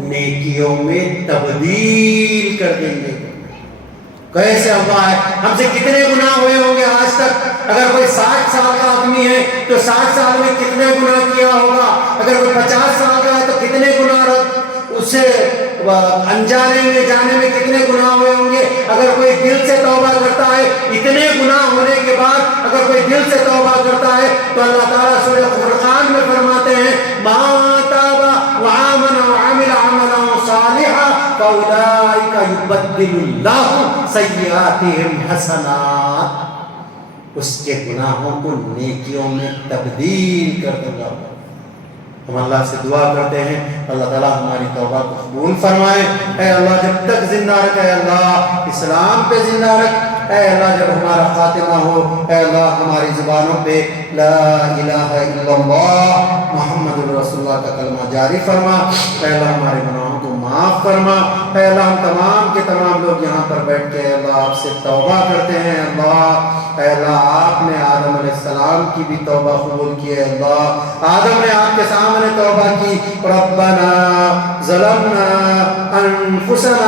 نیکیوں میں تبدیل کر دیں گے۔ کیسے اللہ ہے، ہم سے کتنے گناہ ہوئے ہوں گے آج تک؟ اگر کوئی 60 سال کا آدمی ہے تو 60 سال میں کتنے گناہ کیا ہوگا؟ اگر کوئی 50 سال کا ہے تو کتنے گناہ اس سے انجانے میں جانے میں کتنے گناہ ہوئے ہوں گے؟ اگر کوئی دل سے توبہ کرتا ہے، اتنے گناہ ہونے کے بعد اگر کوئی دل سے توبہ کرتا ہے تو اللہ تعالیٰ سورہ فرقان میں فرماتے ہیں ما تاب وآمن وعمل عملا صالحا فأولئک یبدل اللہ سیئاتہم حسنات، اس کے گناہوں کو نیکیوں میں تبدیل کر دوں گا۔ ہم اللہ سے دعا کرتے ہیں اللہ تعالیٰ ہماری توبہ کو قبول فرمائے۔ اے اللہ جب تک زندہ رکھ، اے اللہ اسلام پہ زندہ رکھ، اے اللہ جب ہمارا خاتمہ ہو، اے اللہ ہماری زبانوں پہ لا الہ الا اللہ محمد رسول اللہ کا کلمہ جاری فرما۔ اے اللہ ہمارے گناہوں کو معاف فرما۔ اے اللہ ہم تمام کے تمام لوگ یہاں پر بیٹھ کے اے اللہ آپ سے توبہ کرتے ہیں۔ اے اللہ آپ نے آدم علیہ السلام کی بھی توبہ قبول کی ہے۔ اللہ آدم نے آپ کے سامنے توبہ کی، ربنا ظلمنا انفسنا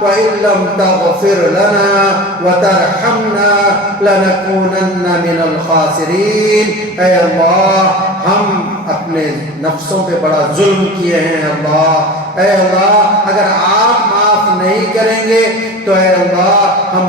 وَإِن لَّمْ تَغْفِرْ لَنَا وَتَرْحَمْنَا لَنَكُونَنَّ مِنَ الْخَاسِرِينَ۔ اے اللہ ہم اپنے نفسوں پہ بڑا ظلم کیے ہیں۔ اے اللہ اگر آپ معاف نہیں کریں گے تو اے اللہ ہم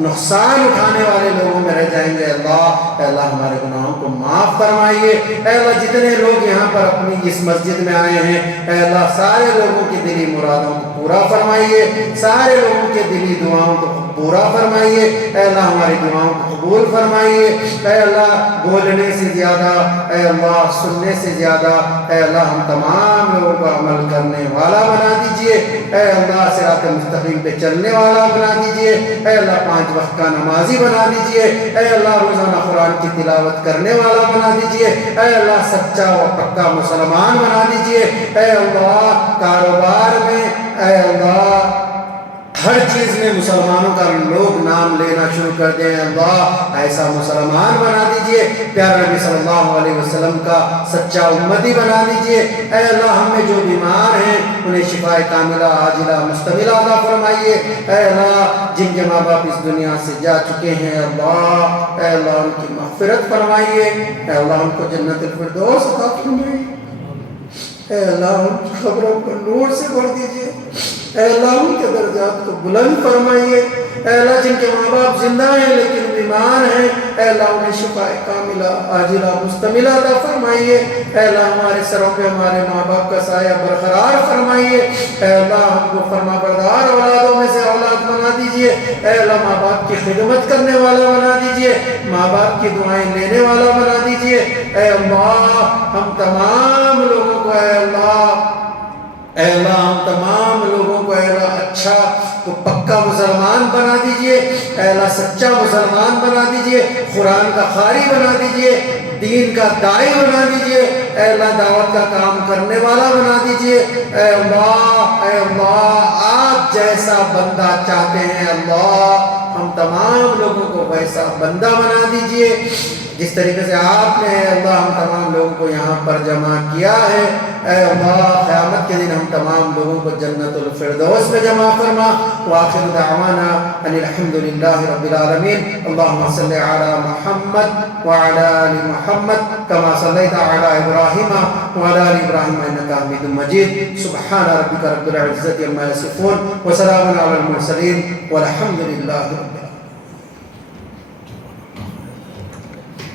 نقصان اٹھانے والے لوگوں میں رہ جائیں گے۔ اے اللہ ہمارے گناہوں کو معاف فرمائیے۔ اے اللہ جتنے لوگ یہاں پر اپنی اس مسجد میں آئے ہیں، اے اللہ سارے لوگوں کی دلی مرادوں کو پورا فرمائیے، سارے لوگوں کے دلی دعاؤں کو پورا فرمائیے۔ اے اللہ ہماری دعاؤں کو قبول فرمائیے۔ اے اللہ بولنے سے زیادہ، اے اللہ سننے سے زیادہ، اے اللہ ہم تمام لوگوں کو عمل کرنے والا بنا دیجئے۔ اے اللہ صراط مستقیم پہ چلنے والا بنا دیجئے۔ اے اللہ 5 وقت کا نمازی بنا دیجئے۔ اے اللہ روزانہ قرآن کی تلاوت کرنے والا بنا دیجئے۔ اے اللہ سچا و پکا مسلمان بنا دیجئے۔ اے اللہ کاروبار میں، اے اللہ ہر چیز میں مسلمانوں کا لوگ نام لینا شروع کر دیں۔ اللہ ایسا مسلمان بنا دیجئے، پیارے نبی صلی اللہ علیہ وسلم کا سچا امتی بنا دیجئے۔ اے اللہ ہم میں جو بیمار ہیں انہیں شفاء کاملہ عاجلہ مستمرہ عطا فرمائیے۔ اے اللہ جن کے ماں باپ اس دنیا سے جا چکے ہیں، اے اللہ ان کی مغفرت فرمائیے۔ اے اللہ ان کو جنت الفردوس عطا فرمائیے۔ اے اللہ ان کی قبروں کو نور سے بھر دیجئے۔ اے اللہ ان کے درجات کو بلند فرمائیے۔ اے اللہ جن کے ماں باپ زندہ ہیں لیکن بیمار ہیں، اے اللہ انہیں شفاء کاملہ عاجلہ مستمرہ عطا فرمائیے۔ اے اللہ ہمارے سروں پہ ہمارے ماں باپ کا سایہ برقرار فرمائیے۔ اے اللہ ہم کو فرما بردار اولادوں میں سے اولاد بنا دیجئے۔ اے اللہ ماں باپ کی خدمت کرنے والا بنا دیجئے، ماں باپ کی دعائیں لینے والا بنا دیجئے۔ اے اللہ ہم تمام لوگوں کو، اے اللہ ہم تمام لوگوں کو اے اللہ اچھا تو پکا مسلمان بنا دیجئے۔ اے اللہ سچا مسلمان بنا دیجئے، قرآن کا قاری بنا دیجئے، دین کا داعی بنا دیجئے۔ اے اللہ دعوت کا کام کرنے والا بنا دیجئے۔ اے اللہ آپ جیسا بندہ چاہتے ہیں، اللہ ہم تمام لوگوں کو ویسا بندہ بنا دیجئے جس طریقے سے آپ نے اے اللہ ہم تمام لوگوں کو یہاں پر جمع کیا ہے۔ اے اللہ قیامت کے دن ہم تمام لوگوں کو جنت الفردوس میں جمع فرما۔ وآخر دعوانا ان الحمدللہ رب العالمین۔ اللہم صلی علی محمد وعلی آل محمد کما صلیت علی ابراہیم وعلی آل ابراہیم انکا حمید مجید۔ سبحان ربک رب العزت عما یصفون وسلام علی المرسلین والحمدللہ رب العالمین۔